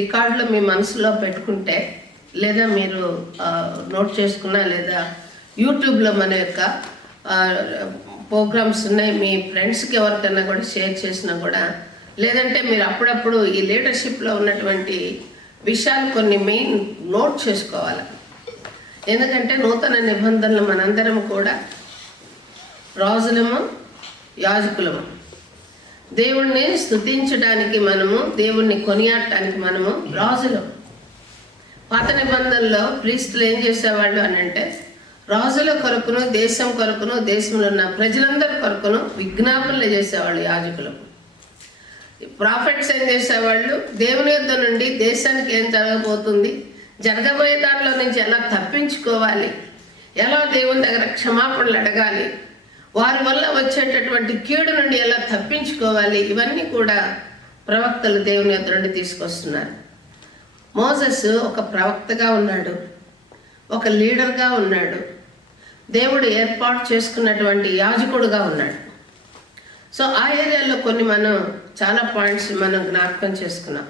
రికార్డులో మీ మనసులో పెట్టుకుంటే లేదా మీరు నోట్ చేసుకున్నా లేదా యూట్యూబ్లో మన యొక్క ప్రోగ్రామ్స్ ఉన్నాయి, మీ ఫ్రెండ్స్కి ఎవరికైనా కూడా షేర్ చేసినా కూడా, లేదంటే మీరు అప్పుడప్పుడు ఈ లీడర్షిప్లో ఉన్నటువంటి విషయాలు కొన్ని మెయిన్ నోట్ చేసుకోవాలి. ఎందుకంటే నూతన నిబంధనలు మనందరం కూడా రాజులము యాజకులము, దేవుణ్ణి స్తుతించడానికి మనము, దేవుణ్ణి కొనియాడటానికి మనము రాజులం. పాత నిబంధనలో ప్రీస్టులు ఏం చేసేవాళ్ళు అని అంటే, రాజుల కొరకును దేశం కొరకును దేశంలో ఉన్న ప్రజలందరి కొరకును విజ్ఞాపనలు చేసేవాళ్ళు యాజకులు. ప్రాఫిట్స్ ఏం చేసేవాళ్ళు, దేవుని యొద్ద నుండి దేశానికి ఏం జరగబోతుంది, జరగబోయే దాంట్లో నుంచి ఎలా తప్పించుకోవాలి, ఎలా దేవుని దగ్గర క్షమాపణలు అడగాలి, వారి వల్ల వచ్చేటటువంటి కీడు నుండి ఎలా తప్పించుకోవాలి, ఇవన్నీ కూడా ప్రవక్తలు దేవుని యొద్ద నుండి తీసుకొస్తున్నారు. మోసెస్ ఒక ప్రవక్తగా ఉన్నాడు, ఒక లీడర్గా ఉన్నాడు, దేవుడు ఏర్పాటు చేసుకున్నటువంటి యాజకుడుగా ఉన్నాడు. సో ఆ ఏరియాలో కొన్ని మనం చాలా పాయింట్స్ మనం జ్ఞాపకం చేసుకున్నాం.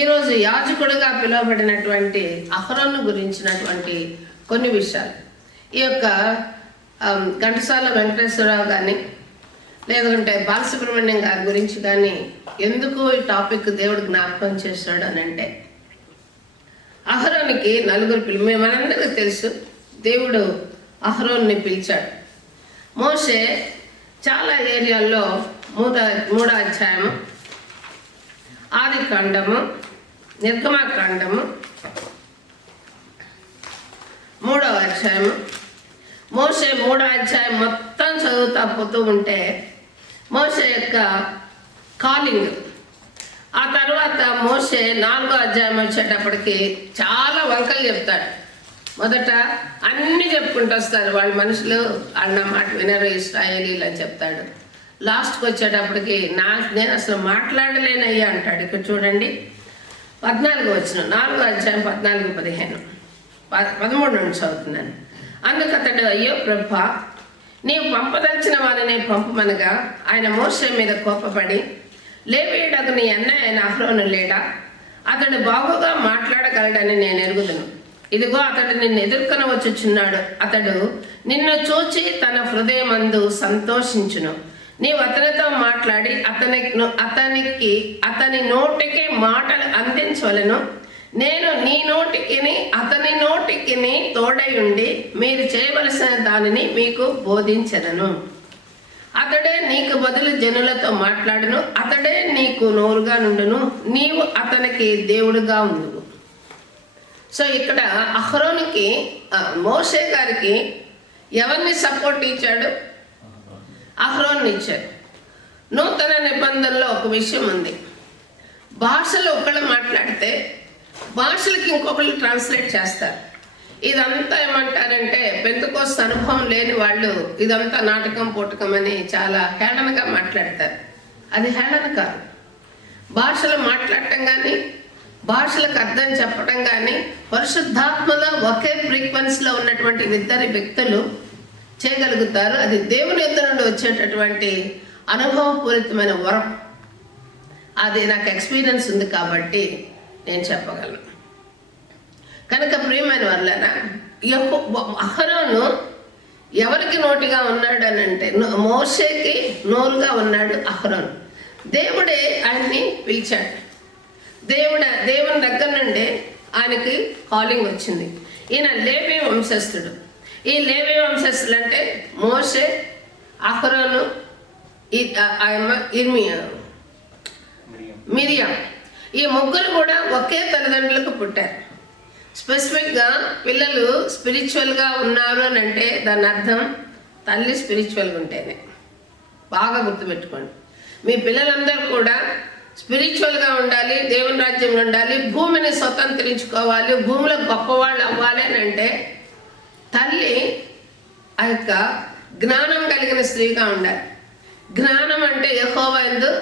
ఈరోజు యాజకుడుగా పిలువబడినటువంటి అహరోను గురించినటువంటి కొన్ని విషయాలు, ఈ యొక్క ఘంటసాల వెంకటేశ్వరరావు కానీ లేదంటే బాలసుబ్రహ్మణ్యం గారి గురించి కానీ ఎందుకు ఈ టాపిక్ దేవుడు జ్ఞాపకం చేశాడు అని అంటే, అహరోనికి నలుగురు మనందరికీ తెలుసు, దేవుడు అహరోన్ని పిలిచాడు. మోషే చాలా ఏరియాల్లో మూడో అధ్యాయము, ఆది కాండము, నిర్గమాకాండము 3వ అధ్యాయము, మోషే 3వ అధ్యాయం మొత్తం చదువుతా పోతూ ఉంటే మోషే యొక్క కాలింగ్, ఆ తర్వాత మోషే 4వ అధ్యాయం వచ్చేటప్పటికి చాలా వంకలు చెప్తాడు. మొదట అన్నీ చెప్పుకుంటూ వస్తారు, వాళ్ళ మనుషులు అన్న మాట వినరు ఇశ్రాయేలీలు అని చెప్తాడు. లాస్ట్కి వచ్చేటప్పటికి నేను అసలు మాట్లాడలేనయ్యా అంటాడు. ఇక్కడ చూడండి 14 వచనం, 4వ అధ్యాయం 14-15, 13 నుంచి చదువుతున్నాను. అందుకు అతడు, అయ్యో ప్రభా, నీవు పంపదలిచిన వారిని పంపమనగా ఆయన మోషే మీద కోపపడి, లేవీయుడకు నీ అన్నయ్య అయిన అహరోను లేడా, అతడు బాగుగా మాట్లాడగలడని నేను ఎరుగుదును. ఇదిగో అతడు నిన్ను ఎదుర్కొని వచ్చుచున్నాడు, అతడు నిన్ను చూచి తన హృదయమందు సంతోషించును. నీవు అతనితో మాట్లాడి అతని నోటికి మాటలు అందించవలను. నేను నీ నోటికి అతని నోటికి తోడై ఉండి మీరు చేయవలసిన దానిని మీకు బోధించెదను. అతడే నీకు బదులు జనులతో మాట్లాడును, అతడే నీకు నోరుగా నుండును, నీవు అతనికి దేవుడుగా ఉండును. సో ఇక్కడ అహరోనుకి, మోషే గారికి ఎవరిని సపోర్ట్ ఇచ్చాడు? అహరోన్ని ఇచ్చాడు. నూతన నిబంధనలో ఒక విషయం ఉంది, భాషలు ఒకళ్ళు మాట్లాడితే భాషలకి ఇంకొకళ్ళు ట్రాన్స్లేట్ చేస్తారు. ఇదంతా ఏమంటారంటే, పెంతెకోస్తు అనుభవం లేని వాళ్ళు ఇదంతా నాటకం పోటకం అని చాలా హేళనగా మాట్లాడతారు. అది హేళన కాదు. భాషలు మాట్లాడటం కానీ భాషలకు అర్థం చెప్పటం కానీ పరిశుద్ధాత్మలో ఒకే ఫ్రీక్వెన్సీలో ఉన్నటువంటి ఇద్దరు వ్యక్తులు చేయగలుగుతారు. అది దేవుని యొద్ద నుండి వచ్చేటటువంటి అనుభవపూరితమైన వరం. అది నాకు ఎక్స్పీరియన్స్ ఉంది కాబట్టి నేను చెప్పగలను. కనుక ప్రియమైన వాళ్ళనా, అహరోను ఎవరికి నోటిగా ఉన్నాడు అని అంటే, మోషేకి నోరుగా ఉన్నాడు అహరోను. దేవుడే ఆయన్ని పిలిచాడు. దేవుని దగ్గర నుండి ఆయనకి కాలింగ్ వచ్చింది. ఈయన లేవి వంశస్థుడు. ఈ లేవి వంశస్థులు అంటే మోషే, అహరోను, మిరియాం, ఈ ముగ్గురు కూడా ఒకే తల్లిదండ్రులకు పుట్టారు. స్పెసిఫిక్గా పిల్లలు స్పిరిచువల్గా ఉన్నారు అని అంటే దాని అర్థం తల్లి స్పిరిచువల్గా ఉంటేనే. బాగా గుర్తుపెట్టుకోండి, మీ పిల్లలందరూ కూడా స్పిరిచువల్గా ఉండాలి, దేవుని రాజ్యంలో ఉండాలి, భూమిని స్వతంత్రించుకోవాలి, భూమిలో గొప్పవాళ్ళు అవ్వాలి అని అంటే తల్లి ఆ యొక్క జ్ఞానం కలిగిన స్త్రీగా ఉండాలి. జ్ఞానం అంటే యెహోవా యందు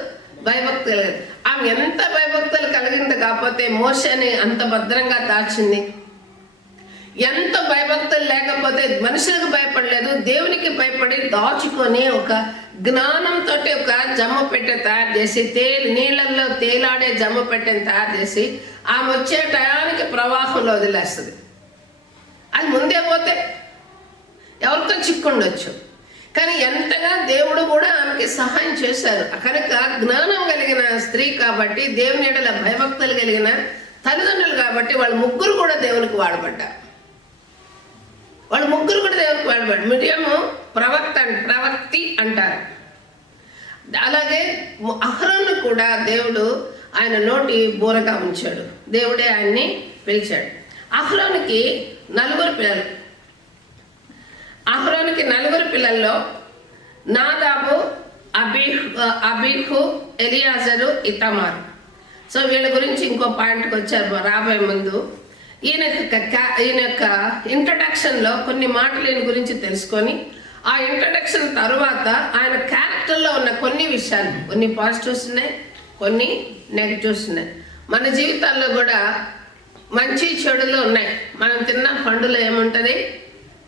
భయభక్తి కలిగింది. ఆమె ఎంత భయభక్తులు కలిగింది కాకపోతే మోషేని అంత భద్రంగా దాచింది. ఎంత భయభక్తులు లేకపోతే మనుషులకు భయపడలేదు, దేవునికి భయపడి దాచుకొని ఒక జ్ఞానంతో ఒక జమ్మ పెట్టె తయారు చేసి నీళ్ళల్లో తేలాడే జమ్మ పెట్టెని తయారు చేసి ఆమె వచ్చే టయానికి ప్రవాహంలో వదిలేస్తుంది. అది ముందే పోతే ఎవరితో చిక్కుండొచ్చు, కానీ ఎంతగా దేవుడు కూడా ఆమెకి సహాయం చేశారు. కనుక జ్ఞానం కలిగిన స్త్రీ కాబట్టి, దేవుని ఎడల భయభక్తులు కలిగిన తల్లిదండ్రులు కాబట్టి వాళ్ళ ముగ్గురు కూడా దేవునికి వాడబడ్డారు. మిరియాము ప్రవక్తి అంటారు. అలాగే అహరోను కూడా దేవుడు ఆయన నోటి బూరగా ఉంచాడు. దేవుడే ఆయన్ని పిలిచాడు. అహరోనుకి 4 పిల్లల్లో నాదాబు, అబీహు, ఎలియాజరు, ఇతమారు. సో వీళ్ళ గురించి ఇంకో పాయింట్కి వచ్చారు రాబోయే ముందు. ఈయన యొక్క ఇంట్రడక్షన్లో కొన్ని మాటలు ఈయన గురించి తెలుసుకొని, ఆ ఇంట్రడక్షన్ తర్వాత ఆయన క్యారెక్టర్లో ఉన్న కొన్ని విషయాలు, కొన్ని పాజిటివ్స్ ఉన్నాయి, కొన్ని నెగిటివ్స్ ఉన్నాయి. మన జీవితాల్లో కూడా మంచి చెడులు ఉన్నాయి. మనం తిన్న పండులో ఏముంటుంది?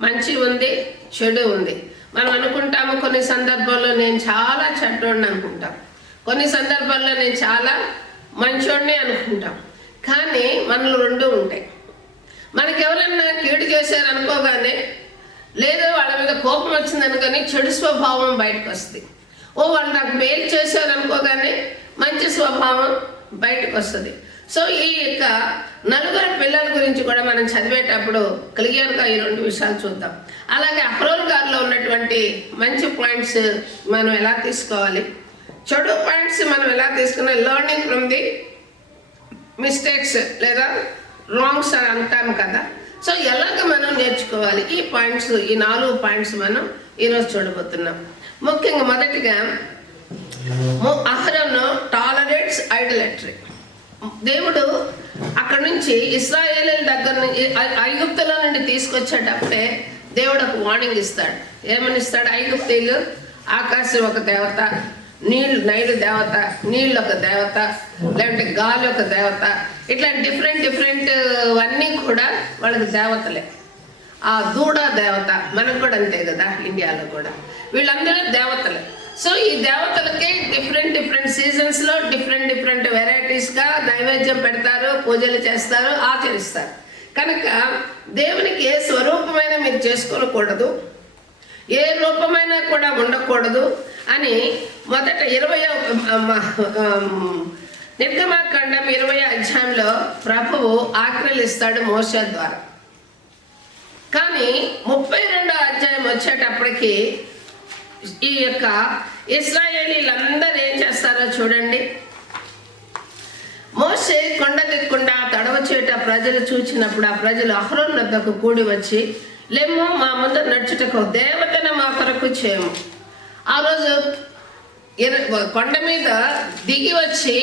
మంచి ఉంది, చెడు ఉంది. మనం అనుకుంటాము కొన్ని సందర్భాల్లో నేను చాలా చెడ్డోడిని అనుకుంటాం, కొన్ని సందర్భాల్లో నేను చాలా మంచోడిని అనుకుంటాం. కానీ మనలో 2 ఉంటాయి. మనకి ఎవరైనా కీడు చేశారు అనుకోగానే, లేదా వాళ్ళ మీద కోపం వచ్చింది అనుకొని చెడు స్వభావం బయటకు వస్తుంది. వాళ్ళు నాకు మేలు చేశారు అనుకోగానే మంచి స్వభావం బయటకు వస్తుంది. సో ఈ యొక్క 4 పిల్లల గురించి కూడా మనం చదివేటప్పుడు క్లియర్గా ఈ 2 విషయాలు చూద్దాం. అలాగే అహరోను గారిలో ఉన్నటువంటి మంచి పాయింట్స్ మనం ఎలా తీసుకోవాలి, చెడు పాయింట్స్ మనం ఎలా తీసుకున్నా, లెర్నింగ్ ఫ్రమ్ ది మిస్టేక్స్ లేదా రాంగ్స్ అని అంటాము కదా. సో ఎలాగ మనం నేర్చుకోవాలి, ఈ 4 పాయింట్స్ మనం ఈరోజు చూడబోతున్నాం. ముఖ్యంగా మొదటిగా అహరోను టాలరేట్స్ ఐడలట్రీ. దేవుడు అక్కడ నుంచి ఇశ్రాయేలీల దగ్గర నుంచి ఐగుప్తులో నుండి తీసుకొచ్చేటప్పుడే దేవుడు ఒక వార్నింగ్ ఇస్తాడు. ఏమని ఇస్తాడు? ఐగుప్తీయులు ఆకాశం ఒక దేవత, నైలు దేవత, నీళ్ళు ఒక దేవత, లేదంటే గాలి ఒక దేవత, ఇట్లా డిఫరెంట్ అన్నీ కూడా వాళ్ళకి దేవతలే. ఆ దూడ దేవత, మనకు కూడా అంతే కదా, ఇండియాలో కూడా వీళ్ళందరూ దేవతలే. సో ఈ దేవతలకి డిఫరెంట్ సీజన్స్లో డిఫరెంట్ వెరైటీస్గా నైవేద్యం పెడతారు, పూజలు చేస్తారు, ఆచరిస్తారు. కనుక దేవునికి ఏ స్వరూపమైనా మీరు చేసుకోకూడదు, ఏ రూపమైనా కూడా ఉండకూడదు అని మొదట 20 నిర్గమాకాండం 20 అధ్యాయంలో ప్రభువు ఆజ్ఞలు ఇస్తాడు మోషే ద్వారా. కానీ 32 అధ్యాయం వచ్చేటప్పటికి ఈ యొక్క ఇశ్రాయేలీలందరూ ఏం చేస్తారో చూడండి. మోషే కొండ దిక్కుండా తడవ చేట ప్రజలు చూచినప్పుడు ఆ ప్రజలు అహరోను వద్దకు కూడి వచ్చి, లెమ్ము మా ముందు నడుచుటకు దేవతను మా కొరకు చేయము. ఆ రోజు కొండ మీద దిగి వచ్చి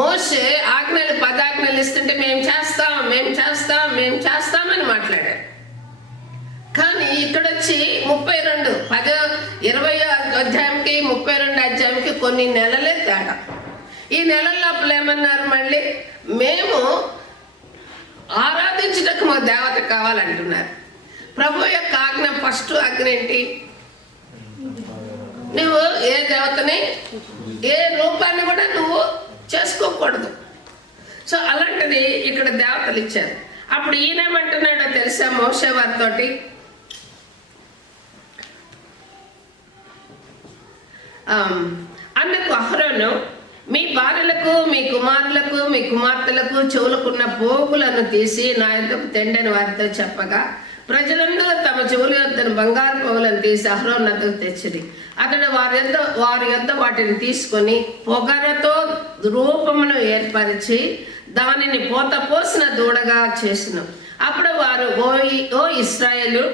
మోషే 10 ఆజ్ఞలు ఇస్తుంటే మేము చేస్తామని మాట్లాడారు. కానీ ఇక్కడ వచ్చి 20 అధ్యాయంకి 32 అధ్యాయంకి కొన్ని నెలలే తేడా. ఈ నెలల లోపల ఏమన్నారు? మళ్ళీ మేము ఆరాధించుటకు మాకు దేవత కావాలంటున్నారు. ప్రభు యొక్క ఆజ్ఞ, ఫస్ట్ ఆజ్ఞ ఏంటి? నువ్వు ఏ దేవతని, ఏ రూపాన్ని కూడా నువ్వు చేసుకోకూడదు. సో అలాంటిది ఇక్కడ దేవతలు ఇచ్చారు. అప్పుడు ఈయనేమంటున్నాడో తెలుసా మోషే వారితోటి? అందుకు అహరోను, మీ భార్యలకు, మీ కుమారులకు, మీ కుమార్తెలకు చెవులకున్న పోగులను తీసి నా యొద్దకు తెండని వారితో చెప్పగా, ప్రజలందరూ తమ చెవుల యొద్ద బంగారు పోగులను తీసి అహరోను వద్దకు తెచ్చిరి. అతడు వారి యొద్ద వాటిని తీసుకొని పొగరతో రూపమును ఏర్పరిచి దానిని పోసిన దూడగా చేసిన. అప్పుడు వారు, ఓ ఇశ్రాయేలు,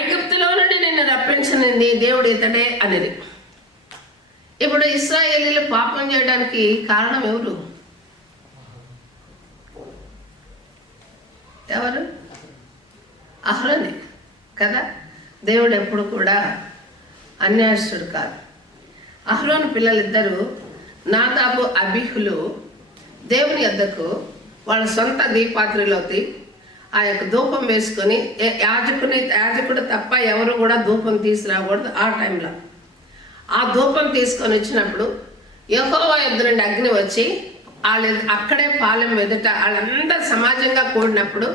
ఐగుప్తులో నుండి నిన్ను రప్పించనింది దేవుడు ఇతడే అనేది. ఇప్పుడు ఇశ్రాయేలీలు పాపం చేయడానికి కారణం ఎవరు? అహరోనే కదా. దేవుడు ఎప్పుడు కూడా అన్యాయస్తుడు కాదు. అహరోను పిల్లలిద్దరూ నాదాబు, అబీహులు దేవుని యొద్దకు వాళ్ళ సొంత దీపాత్రిలోకి ఆ యొక్క ధూపం వేసుకొని, యాజకుడు తప్ప ఎవరు కూడా ధూపం తీసుకురాకూడదు ఆ టైంలో. ఆ ధూపం తీసుకొని వచ్చినప్పుడు యెహోవా యొద్ద నుండి అగ్ని వచ్చి అక్కడే పాలెం ఎదుట వాళ్ళందరూ సమాజంగా కూడినప్పుడు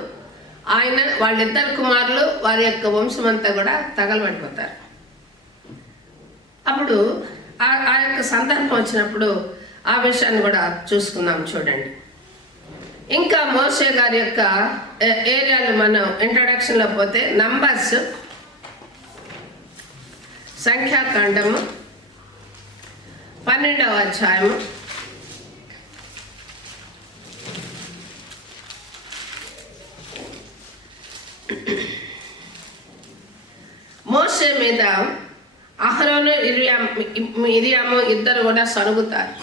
వాళ్ళిద్దరు కుమారులు వారి యొక్క వంశమంతా కూడా తగలబడిపోతారు. అప్పుడు ఆ యొక్క సందర్భం వచ్చినప్పుడు ఆ విషయాన్ని కూడా చూసుకుందాం. చూడండి, ఇంకా మోషే గారి యొక్క ఏరియాలు మనం ఇంట్రొడక్షన్లో పోతే నంబర్స్, సంఖ్యాకాండము 12వ అధ్యాయము, మోషే మీద అహరోను మిరియాము ఇద్దరు కూడా సనుగుతారు.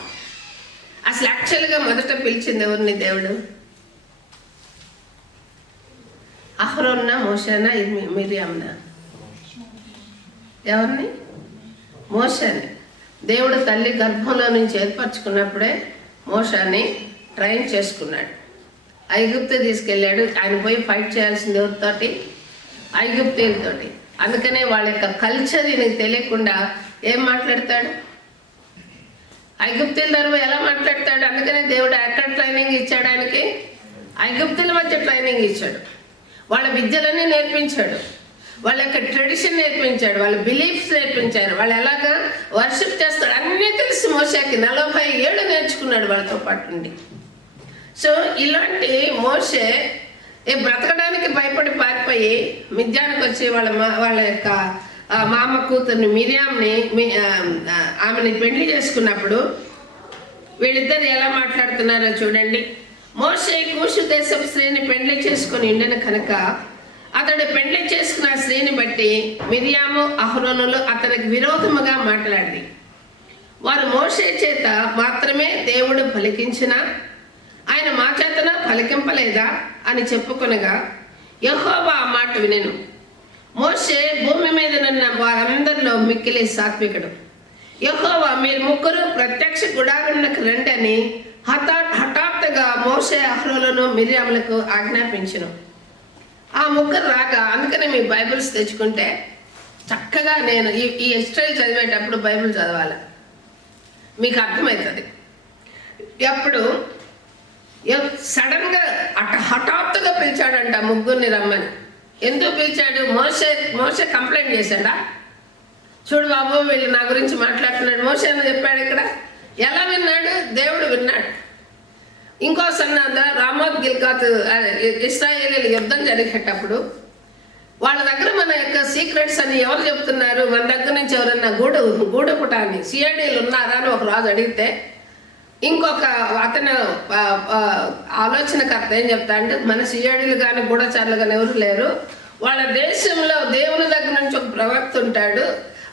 అసలు యాక్చువల్గా మొదట పిలిచింది ఎవరిని దేవుడు? అహరోన్నా మోషేనా మిరియామ్నా? ఎవరిని? మోషేని. దేవుడు తల్లి గర్భంలో నుంచి ఏర్పరచుకున్నప్పుడే మోషాని ట్రైన్ చేసుకున్నాడు. ఐగుప్తు తీసుకెళ్ళాడు. ఆయన పోయి ఫైట్ చేయాల్సింది ఎవరితోటి? ఐగుప్తీయులతోటి. అందుకనే వాళ్ళ యొక్క కల్చర్ ఈయనకి తెలియకుండా ఏం మాట్లాడతాడు? ఐగుప్తుల ధర్మం ఎలా మాట్లాడతాడు? అందుకనే దేవుడు ఎక్కడ ట్రైనింగ్ ఇచ్చాడు ఆయనకి? ఐగుప్తుల మధ్య ట్రైనింగ్ ఇచ్చాడు. వాళ్ళ విద్యలన్నీ నేర్పించాడు, వాళ్ళ యొక్క ట్రెడిషన్ నేర్పించాడు, వాళ్ళ బిలీఫ్స్ నేర్పించారు, వాళ్ళు ఎలాగా వర్షిప్ చేస్తాడు అన్నీ తెలిసి మోషేకి 40 ఏళ్ళు నేర్చుకున్నాడు వాళ్ళతో పాటు ఉండి. సో ఇలాంటి మోషే బ్రతకడానికి భయపడి పారిపోయి మిద్యానికి వచ్చి వాళ్ళ యొక్క మామ కూతుర్ని మిరియామ్ని ఆమెని పెళ్లి చేసుకున్నప్పుడు వీళ్ళిద్దరు ఎలా మాట్లాడుతున్నారో చూడండి. మోషే కూషు దేశపు స్త్రీని పెళ్లి చేసుకుని ఉండిన కనుక అతడు పెళ్లి చేసుకున్న స్త్రీని బట్టి మిరియాము అహరోనులు అతనికి విరోధముగా మాట్లాడి, వారు మోషే చేత మాత్రమే దేవుడు పలికించిన ఆయన మా చేతన పలికింపలేదా అని చెప్పుకొనగా యెహోవా ఆ మాట వినెను. మోషే భూమి మీద నున్న వారందరిలో మిక్కిలి సాత్వికుడు. యెహోవా మీరు ముగ్గురు ప్రత్యక్ష గుడారంలోకి రండి అని హఠాత్తుగా మోషే అహరోనులను మిరియాములకు ఆజ్ఞాపించెను. ఆ ముగ్గురు రాగా, అందుకనే మీ బైబిల్స్ తెచ్చుకుంటే చక్కగా నేను ఈ హిస్టరీ చదివేటప్పుడు బైబిల్ చదవాలి, మీకు అర్థమవుతుంది. అప్పుడు సడన్గా హఠాత్తుగా పిలిచాడంట ముగ్గురిని రమ్మని. ఎందుకు పిలిచాడు? మోషే కంప్లైంట్ చేశాడా? చూడు బాబు వీళ్ళు నా గురించి మాట్లాడుతున్నాడు. మోషే అని చెప్పాడు. ఇక్కడ ఎలా విన్నాడు? దేవుడు విన్నాడు. ఇంకో సన్నాద రామోత్ గిల్గాత్ ఇశ్రాయేలీల యుద్ధం జరిగేటప్పుడు వాళ్ళ దగ్గర మన యొక్క సీక్రెట్స్ అని ఎవరు చెప్తున్నారు? మన దగ్గర నుంచి ఎవరన్నా గూడుపుటాన్ని సిఐడీలు ఉన్నారా అని ఒక రాజు అడిగితే ఇంకొక అతను ఆలోచనకర్త ఏం చెప్తా అంటే, మన సిఐడీలు కానీ గూఢచారులు కానీ ఎవరు లేరు, వాళ్ళ దేశంలో దేవుని దగ్గర నుంచి ఒక ప్రవక్త ఉంటాడు,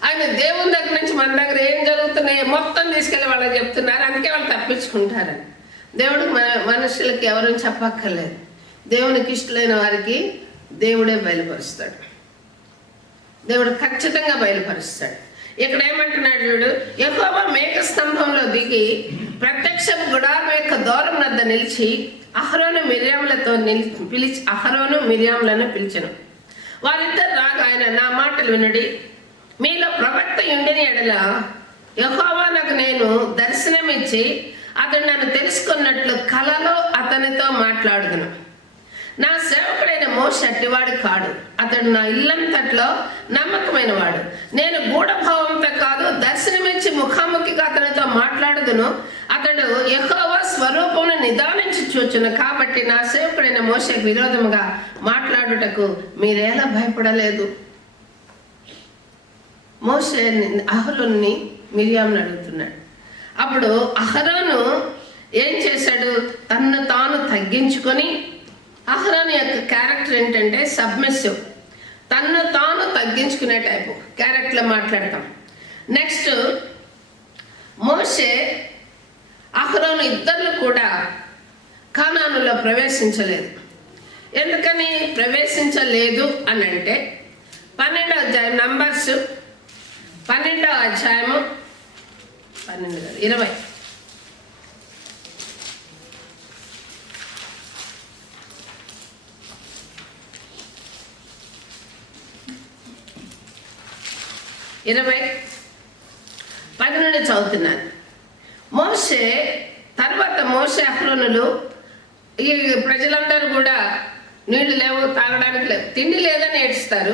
ఆయన దేవుని దగ్గర నుంచి మన దగ్గర ఏం జరుగుతున్నాయో మొత్తం తీసుకెళ్ళి వాళ్ళకి చెప్తున్నారు, అందుకే వాళ్ళు తప్పించుకుంటారని. దేవుడు మనుషులకి ఎవరు చెప్పక్కర్లేదు. దేవునికి ఇష్టమైన వారికి దేవుడే బయలుపరుస్తాడు. దేవుడు ఖచ్చితంగా బయలుపరుస్తాడు. ఇక్కడ ఏమంటున్నాడు చూడు, యెహోవా మేఘ స్తంభంలో దిగి ప్రత్యక్ష గుడారం యొక్క దూరం వద్ద నిలిచి అహరోను మిరియాములను పిలిచెను. వారిద్దరు రాగా ఆయన, నా మాటలు వినుడి, మీలో ప్రవక్త ఉండిన ఎడల యెహోవా నాకు నేను దర్శనమిచ్చి అతడు నన్ను తెలుసుకున్నట్లు కలలో అతనితో మాట్లాడుదును. నా సేవకుడైన మోషే అట్టివాడు కాడు, అతడు నా ఇల్లంతట్లో నమ్మకమైన వాడు. నేను గూఢభావంతో కాదు, దర్శనమిచ్చి ముఖాముఖిగా అతనితో మాట్లాడుదును. అతడు యెహోవా స్వరూపమును నిదానించి చూచును. కాబట్టి నా సేవకుడైన మోషేకు విరోధముగా మాట్లాడుటకు మీరేలా భయపడలేదు? మోషే అహరోనుని మిరియామును అడుగుతున్నాడు. అప్పుడు అహరోను ఏం చేశాడు? తన్ను తాను తగ్గించుకొని, అహరోను యొక్క క్యారెక్టర్ ఏంటంటే సబ్మిసివ్, తన్ను తాను తగ్గించుకునే టైపు క్యారెక్టర్లో మాట్లాడతాం. నెక్స్ట్ మోషే అహరోను ఇద్దరు కూడా కానానులో ప్రవేశించలేదు. ఎందుకని ప్రవేశించలేదు అని అంటే 12వ అధ్యాయం నంబర్స్ 12వ అధ్యాయము 20 20 నుండి చదువుతున్నాను. మోషే తర్వాత మోషే అహరోనులు ఈ ప్రజలందరూ కూడా నీళ్లు లేవు, తాగడానికి లేవు, తిండి లేదని ఏడుస్తారు.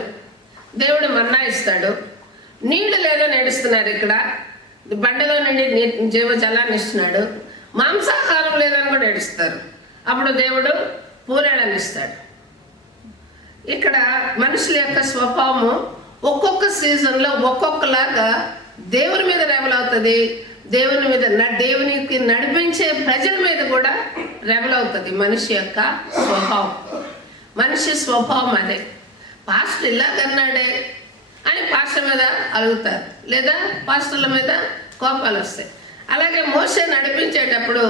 దేవుడు మన్నా ఇస్తాడు. నీళ్లు లేదని ఏడుస్తున్నారు. ఇక్కడ బండలో నుండి జీవజలాన్ని ఇస్తున్నాడు. మాంసాహారం లేదని కూడా ఏడుస్తారు. అప్పుడు దేవుడు పూరేళ్ళని ఇస్తాడు. ఇక్కడ మనుషుల యొక్క స్వభావము ఒక్కొక్క సీజన్లో ఒక్కొక్కలాగా దేవుని మీద రెబల్ అవుతుంది. దేవునికి నడిపించే ప్రజల మీద కూడా రెబల్ అవుతుంది. మనిషి యొక్క స్వభావం, మనిషి స్వభావం అదే. పాస్టర్ ఇలాగన్నాడే అని పాస్టర్ మీద అలుగుతారు, లేదా పాస్టర్ల మీద కోపాలు వస్తాయి. అలాగే మోషే నడిపించేటప్పుడు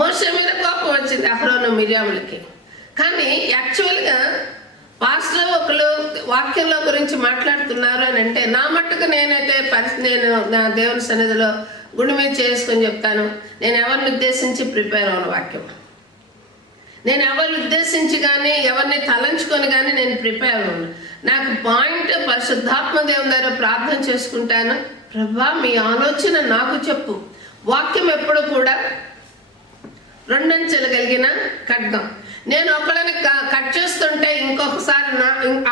మోషే మీద కోపం వచ్చింది అహరోను మిర్యాములకి. కానీ యాక్చువల్గా పాస్టర్ ఒకళ్ళు వాక్యంలో గురించి మాట్లాడుతున్నారు అని అంటే, నా మట్టుకు నేనైతే నేను నా దేవుని సన్నిధిలో గుండె మీద చేసుకొని చెప్తాను, నేను ఎవరిని ఉద్దేశించి ప్రిపేర్ అవ్వను వాక్యం. నేను ఎవరిని ఉద్దేశించి కానీ ఎవరిని తలంచుకొని కానీ నేను ప్రిపేర్ అవ్వను. నాకు పాయింట్ పరిశుద్ధాత్మ దేవుని దగ్గర ప్రార్థన చేసుకుంటాను. ప్రభా, మీ ఆలోచన నాకు చెప్పు. వాక్యం ఎప్పుడు కూడా రెండంచెలు కలిగిన ఖడ్గం. నేను ఒకళ్ళని కట్ చేస్తుంటే ఇంకొకసారి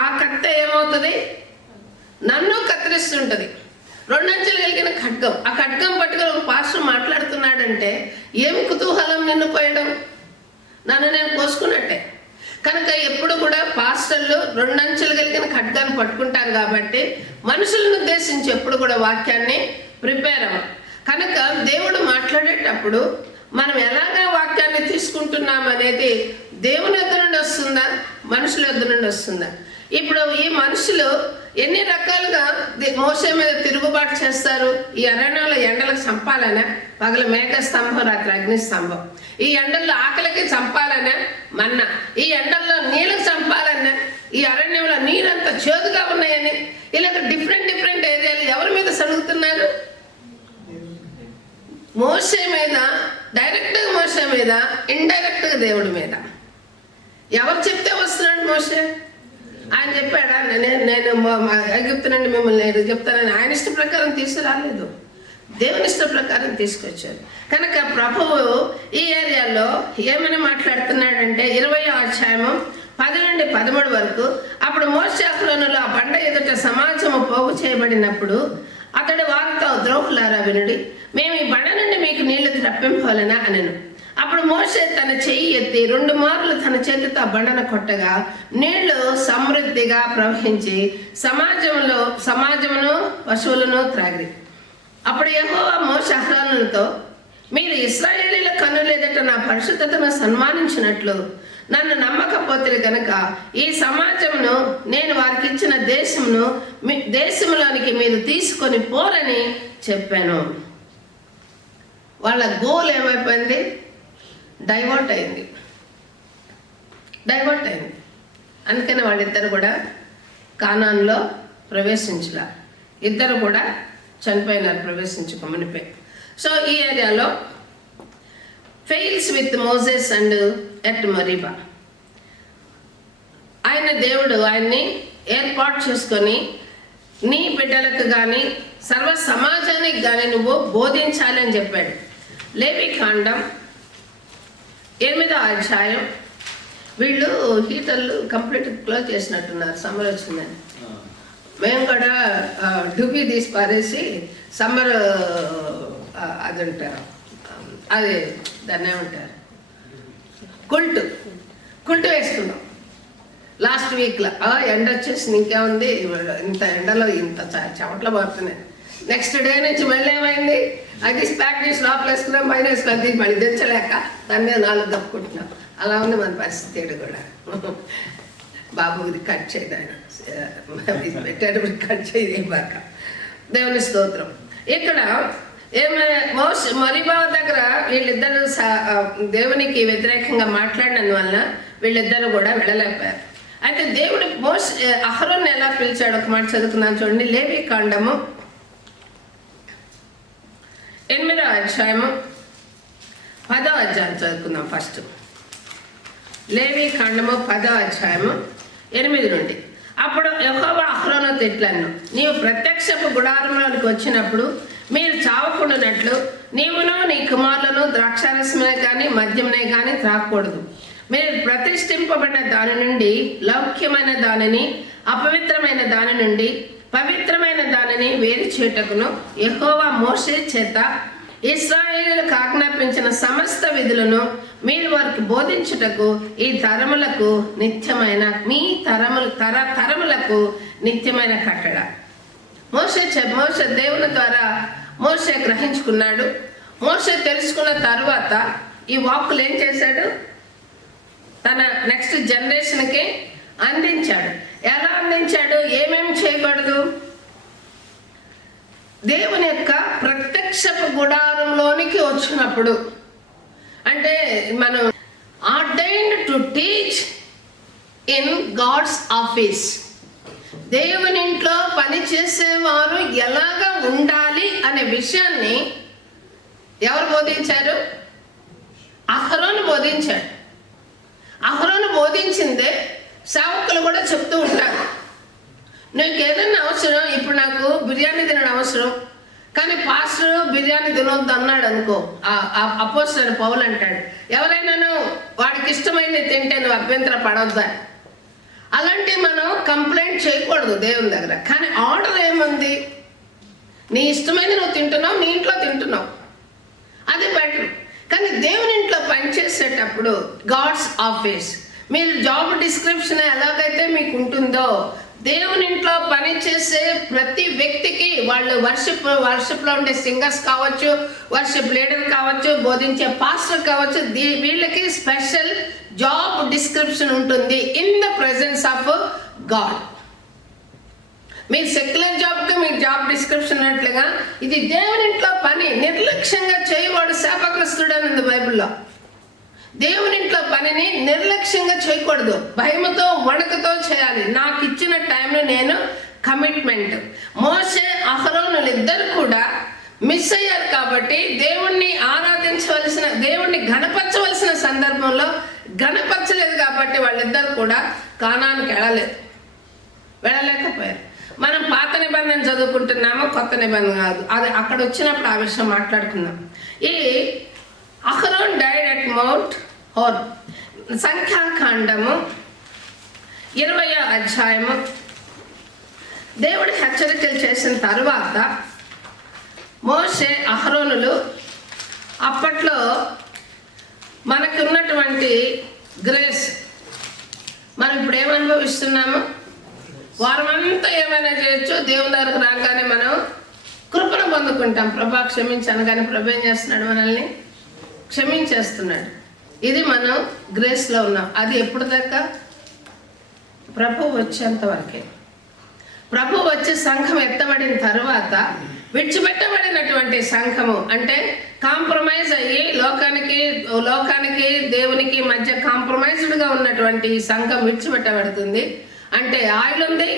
ఆ కత్త ఏమవుతుంది, నన్ను కత్తిరిస్తుంటుంది. రెండంచెలు కలిగిన ఖడ్గం. ఆ ఖడ్గం పట్టుకుని ఒక పాస్టర్ మాట్లాడుతున్నాడంటే ఏమి కుతూహలం నిన్ను పోయడం, నన్ను నేను కోసుకున్నట్టే. కనుక ఎప్పుడు కూడా పాస్టర్లు రెండంచెలు కలిగిన ఖడ్గాన్ని పట్టుకుంటారు. కాబట్టి మనుషులను ఉద్దేశించి ఎప్పుడు కూడా వాక్యాన్ని ప్రిపేర్ అవ్వం. కనుక దేవుడు మాట్లాడేటప్పుడు మనం ఎలాగా వాక్యాన్ని తీసుకుంటున్నాం అనేది దేవుని యొద్ద నుండి వస్తుందా, మనుషుల యొద్ద నుండి వస్తుందా? ఇప్పుడు ఈ మనుషులు ఎన్ని రకాలుగా మోషే మీద తిరుగుబాటు చేస్తారు. ఈ అరణ్యంలో ఎండలకు చంపాలనే, పగల మేఘ స్తంభం, రాత్రి అగ్ని స్తంభం. ఈ ఎండల్లో ఆకలికి చంపాలనే మన్నా, ఈ ఎండల్లో నీళ్ళకి చంపాలన్నా, ఈ అరణ్యంలో నీరంతా చేదుగా ఉన్నాయని, ఇలాగ డిఫరెంట్ ఏరియాలు ఎవరి మీద సరుగుతున్నారు? మోషే మీద డైరెక్ట్గా, మోషే మీద ఇండైరెక్ట్గా దేవుడి మీద. ఎవరు చెప్తే వస్తున్నాడు మోషే? ఆయన చెప్పాడా, నేను ఐగుప్తు నుండి మిమ్మల్ని చెప్తానని? ఆయన ఇష్ట ప్రకారం తీసుకురాలేదు, దేవుని ఇష్ట ప్రకారం తీసుకొచ్చారు. కనుక ప్రభువు ఈ ఏరియాలో ఏమని మాట్లాడుతున్నాడంటే 20వ అధ్యాయము 10 నుండి 13 వరకు. అప్పుడు మోషే అహరోనులు ఆ బండ ఎదుట సమాజము పోగు చేయబడినప్పుడు అతడు వారితో, ద్రోహులారా వినుడి, మేము ఈ బండ నుండి మీకు నీళ్లు రప్పింపాలనా అనెను. అప్పుడు మోషే తన చెయ్యి ఎత్తి 2 మార్లు తన చేతితో ఆ బండను కొట్టగా నీళ్లు సమృద్ధిగా ప్రవహించి సమాజమును పశువులను త్రాగి. అప్పుడు యెహోవా మోషే అహరోనులతో, మీరు ఇశ్రాయేలీల కన్నులెదుట నా పరిశుద్ధతను సన్మానించినట్లు నన్ను నమ్మకపోతే కనుక ఈ సమాజమును నేను వారికి ఇచ్చిన దేశంలోనికి మీరు తీసుకొని పోరని చెప్పాను. వాళ్ళ గోల్ ఏమైపోయింది? డైవర్ట్ అయింది. అందుకని వాళ్ళిద్దరు కూడా కానాన్లో ప్రవేశించలా. ఇద్దరు కూడా చనిపోయినారు ప్రవేశించక మునిపే. సో ఈ ఏరియాలో fails with Moses and at Meribah. దేవుడు ఆయన్ని ఏర్పాటు చేసుకొని నీ బిడ్డలకు కానీ సర్వ సమాజానికి కానీ నువ్వు బోధించాలి అని చెప్పాడు. లేవికాండం 8వ అధ్యాయం. వీళ్ళు హీటర్లు కంప్లీట్ క్లోజ్ చేసినట్టున్నారు, సమ్మర్ వచ్చిందని. మేము కూడా డుబి తీసి పారేసి సమ్మర్ అది ఉంటారు, అది దాన్ని ఏమంటారు, కుల్టు వేసుకున్నాం లాస్ట్ వీక్లో. ఎండ వచ్చేసి ఇంకేముంది, ఇంత ఎండలో ఇంత చెమట్లో పడుతున్నాయి. నెక్స్ట్ డే నుంచి మళ్ళీ ఏమైంది, అది ప్యాక్ చేసి లోపల వేసుకున్నాం, పైన వేసుకొని మళ్ళీ తెచ్చలేక దాని మీద 4 దప్పుకుంటున్నాం. అలా ఉంది మన పరిస్థితి కూడా. బాబు ఇది కట్ చేయదాన్ని ఇది పెట్టేటప్పుడు కట్ చేయబాక. దేవుని స్తోత్రం. ఇక్కడ మరీబా దగ్గర వీళ్ళిద్దరు దేవునికి వ్యతిరేకంగా మాట్లాడినందువల్ల వీళ్ళిద్దరు కూడా వెళ్ళలేకపోయారు. అయితే దేవుడు అహరోన్ని ఎలా పిలిచాడు ఒక మాట చదువుకున్నాను చూడండి. లేవికాండము 8వ అధ్యాయము 10వ అధ్యాయం చదువుకుందాం ఫస్ట్. లేవికాండము 10వ అధ్యాయము 8 నుండి. అప్పుడు యెహోవా అహరోనుతో ఇట్లనెను, నీవు ప్రత్యక్షపు గుడారంలోనికి వచ్చినప్పుడు మీరు చావకుండానట్లు నీవును నీ కుమారులను ద్రాక్షారసమునే కానీ మద్యమునే కానీ త్రాగకూడదు. మీరు ప్రతిష్ఠింపబడిన దాని నుండి లౌక్యమైన దానిని అపవిత్రమైన దాని నుండి పవిత్రమైన దానిని వేరు చేయుటకును యెహోవా మోషే చేత ఇశ్రాయేలులకు ఆజ్ఞాపించిన సమస్త విధులను మీరు వారికి బోధించుటకు ఈ తరములకు నిత్యమైన మీ తరములకు నిత్యమైన కట్టడ. మోషే దేవుని ద్వారా మోషే గ్రహించుకున్నాడు. మోషే తెలుసుకున్న తర్వాత ఈ వాక్కులు ఏం చేశాడు? తన నెక్స్ట్ జనరేషన్కి అందించాడు. ఎలా అందించాడు? ఏమేమి చేయకూడదు? దేవుని యొక్క ప్రత్యక్షపు గుడారంలోనికి వచ్చినప్పుడు, అంటే మనం ordained to teach in God's office, దేవుని ఇంట్లో పనిచేసేవారు ఎలాగా ఉండాలి అనే విషయాన్ని ఎవరు బోధించారు? అహరోను బోధించాడు. అహరోను బోధించిందే సేవకులు కూడా చెప్తూ ఉంటారు. నీకు ఏదైనా అవసరం, ఇప్పుడు నాకు బిర్యానీ తినడం అవసరం, కానీ పాస్టర్ బిర్యానీ తినొద్దు అన్నాడు అనుకో, అపోస్తలుడైన పౌలు అంటాడు, ఎవరైనాను వాడికి ఇష్టమైనది తింటే నువ్వు అభ్యంతర పడొద్దా. అలాంటి మనం కంప్లైంట్ చేయకూడదు దేవుని దగ్గర. కానీ ఆర్డర్ ఏముంది? నీ ఇష్టమైనది నువ్వు తింటున్నావు, నీ ఇంట్లో తింటున్నావు, అది బెటర్. కానీ దేవుని ఇంట్లో పనిచేసేటప్పుడు గాడ్స్ ఆఫీస్, మీరు జాబ్ డిస్క్రిప్షన్ ఎలాగైతే మీకు ఉంటుందో, దేవుని ఇంట్లో పనిచేసే ప్రతి వ్యక్తికి, వాళ్ళు వర్షిప్లో ఉండే సింగర్స్ కావచ్చు, వర్షిప్ లీడర్ కావచ్చు, బోధించే పాస్టర్ కావచ్చు, వీళ్ళకి స్పెషల్ జాబ్ డిస్క్రిప్షన్ ఉంటుంది in the presence of God. Me secular జాబ్కి మీ జాబ్ డిస్క్రిప్షన్ ఉన్నట్లుగా ఇది దేవుని ఇంట్లో పని. నిర్లక్ష్యంగా చేయవాడు శాపగ్రస్తుడు అని ఉంది బైబిల్లో. దేవుని ఇంట్లో పనిని నిర్లక్ష్యంగా చేయకూడదు, భయముతో వణుకుతో చేయాలి. నాకు ఇచ్చిన టైంలో నేను కమిట్మెంట్. మోషే అహరోనులు ఇద్దరు కూడా మిస్ అయ్యారు కాబట్టి దేవుణ్ణి ఆరాధించవలసిన, దేవుణ్ణి గణపరచవలసిన సందర్భంలో గణపరచలేదు కాబట్టి వాళ్ళిద్దరు కూడా కానానికి వెళ్ళలేకపోయారు. మనం పాత నిబంధన చదువుకుంటున్నాము, కొత్త నిబంధన కాదు. అది అక్కడ వచ్చినప్పుడు ఆ విషయం మాట్లాడుకుందాం. ఈ అహరోన్ డైడ్ అట్ మౌంట్ హోర్. సంఖ్యాకాండము 20వ అధ్యాయము. దేవుడి హెచ్చరికలు చేసిన తరువాత మోషే అహరోనులు, అప్పట్లో మనకున్నటువంటి గ్రేస్, మనం ఇప్పుడు ఏమనుభవిస్తున్నాము? వారమంతా ఏమైనా చేయొచ్చు, దేవుని దగ్గరకు రాగానే మనం కృపను పొందుకుంటాం. ప్రభా క్షమించాను, కానీ ప్రభు ఏం చేస్తున్నాడు? మనల్ని క్షమించేస్తున్నాడు. ఇది మనం గ్రేస్లో ఉన్నాం. అది ఎప్పుడు దాకా? ప్రభు వచ్చేంత వరకే. ప్రభు వచ్చి సంఘం ఎత్తబడిన తర్వాత విడిచిపెట్టబడినటువంటి సంఘము, అంటే కాంప్రమైజ్ అయ్యి లోకానికి దేవునికి మధ్య కాంప్రమైజ్డ్గా ఉన్నటువంటి సంఘం విడిచిపెట్టబడుతుంది. అంటే ఆయిల్ ఉంది,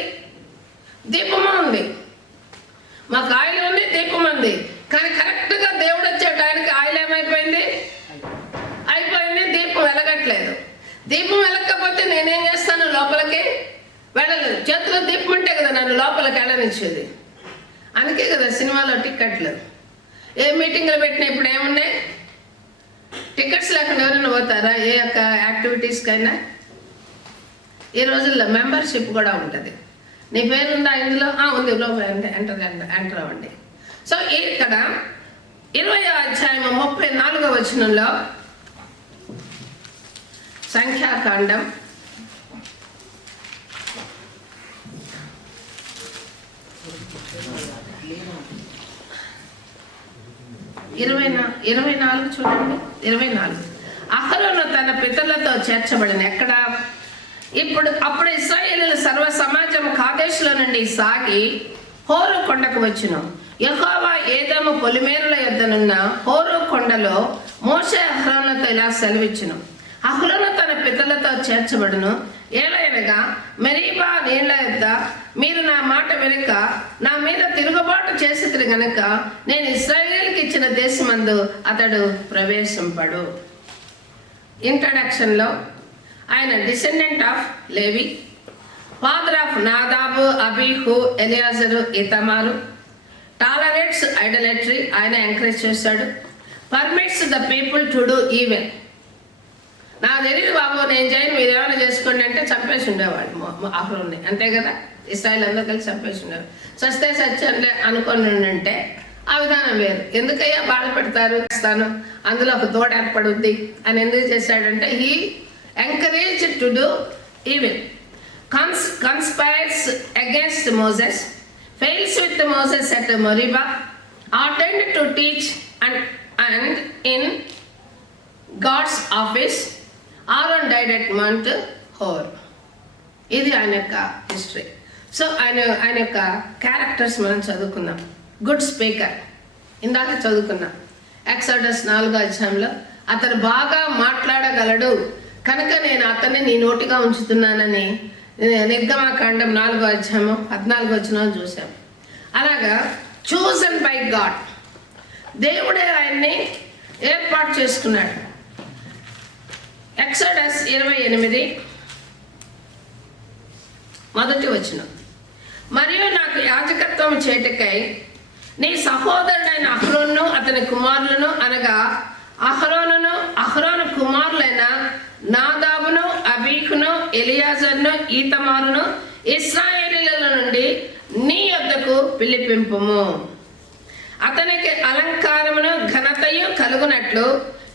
దీపము ఉంది. మాకు ఆయిల్ ఉంది, దీపం ఉంది, కానీ కరెక్ట్గా దేవుడు వచ్చే టైంకి ఆయిల్ ఏమైపోయింది? అయిపోయింది. దీపం వెలగట్లేదు. దీపం వెలగకపోతే నేనేం చేస్తాను? లోపలికి వెళ్ళలేదు. చేతిలో దీపం ఉంటే కదా నన్ను లోపలికి వెళ్ళనిచ్చేది. అందుకే కదా సినిమాలో టికెట్లు, ఏ మీటింగ్లో పెట్టినా ఇప్పుడు ఏమున్నాయి? టికెట్స్ లేకుండా ఎవరైనా పోతారా? ఏ యొక్క యాక్టివిటీస్కైనా ఈ రోజుల్లో మెంబర్షిప్ కూడా ఉంటుంది. నీ పేరుందా ఇందులో? ఉంది, ఎంటర్ అవ్వండి. సో ఇక్కడ 20వ అధ్యాయం 34వ వచనంలో, సంఖ్యాకాండం 24 చూడండి. 24 అహరోను తన పితరులతో చేర్చబడిన. ఎక్కడ? అప్పుడు ఇశ్రాయేలీయుల సర్వ సమాజం కాదేశులో నుండి సాగి హోరు కొండకు వచ్చును. యెహోవా ఏదోము పొలిమేరుల యొద్దనున్న హోరు కొండలో మోషే అహరోనులతో ఇలా సెలవిచ్చును. అహరోను తన పితరులతో చేర్చబడును. ఏలయనగా మెరీబా నీళ్ల యొద్ద మీరు నా మాట వెనుక నా మీద తిరుగుబాటు చేసితిరి గనుక నేను ఇశ్రాయేలుకి ఇచ్చిన దేశమందు అతడు ప్రవేశింపడు. ఇంట్రడక్షన్లో ఆయన descendant of Levi, father of Nadab, Abihu, Eleazar, Ithamar, tolerates idolatry, ఆయన ఎంకరేజ్ చేశాడు. Permits the people to do even. నాకు తెలియదు బాబు, నేను చేయను, మీరు ఏమైనా చేసుకోండి అంటే చంపేసి ఉండేవాడు అహరోన్ని, అంతే కదా. ఇస్రాయేల్ అందరూ కలిసి చంపేసి ఉండేవాడు. సస్తే సత్యంలే అనుకొని ఉంటే ఆ విధానం వేరు. ఎందుకయ్యా బాధ పెడతారు, ఇస్తాను అందులో ఒక తోడ ఏర్పడుద్ది అని ఎందుకు చేశాడంటే he encourage to do even. Conspires against Moses, fails with Moses at Meribah, attend to teach and in God's office. Aaron died at Mount Hor. ఇది ఆయన యొక్క హిస్టరీ. సో ఆయన యొక్క క్యారెక్టర్స్ మనం చదువుకుందాం. గుడ్ స్పీకర్ ఇందాక చదువుకున్నాం. ఎక్సోడస్ 4వ అధ్యాయంలో అతను బాగా మాట్లాడగలడు కనుక నేను అతన్ని నీ నోటిగా ఉంచుతున్నానని నిర్గమకాండం 4వ అధ్యాయం 14వ వచనం చూసాం. అలాగా చూజన్ బై గాడ్, దేవుడే ఆయన్ని ఏర్పాటు చేసుకున్నాడు. ఎక్సోడస్ 28 మొదటి వచనం, మరియు నాకు యాజకత్వం చేటుకై నీ సహోదరుడైన అహరోను అతని కుమారులను, అనగా అహరోను కుమారులైన నాదాబును, అబీకును, ఎలియాజరును, ఈతమారును ఇశ్రాయేలీయుల నుండి నీ యొద్దకు పిలిపింపుము. అతనికి అలంకారమును ఘనతయు కలుగునట్లు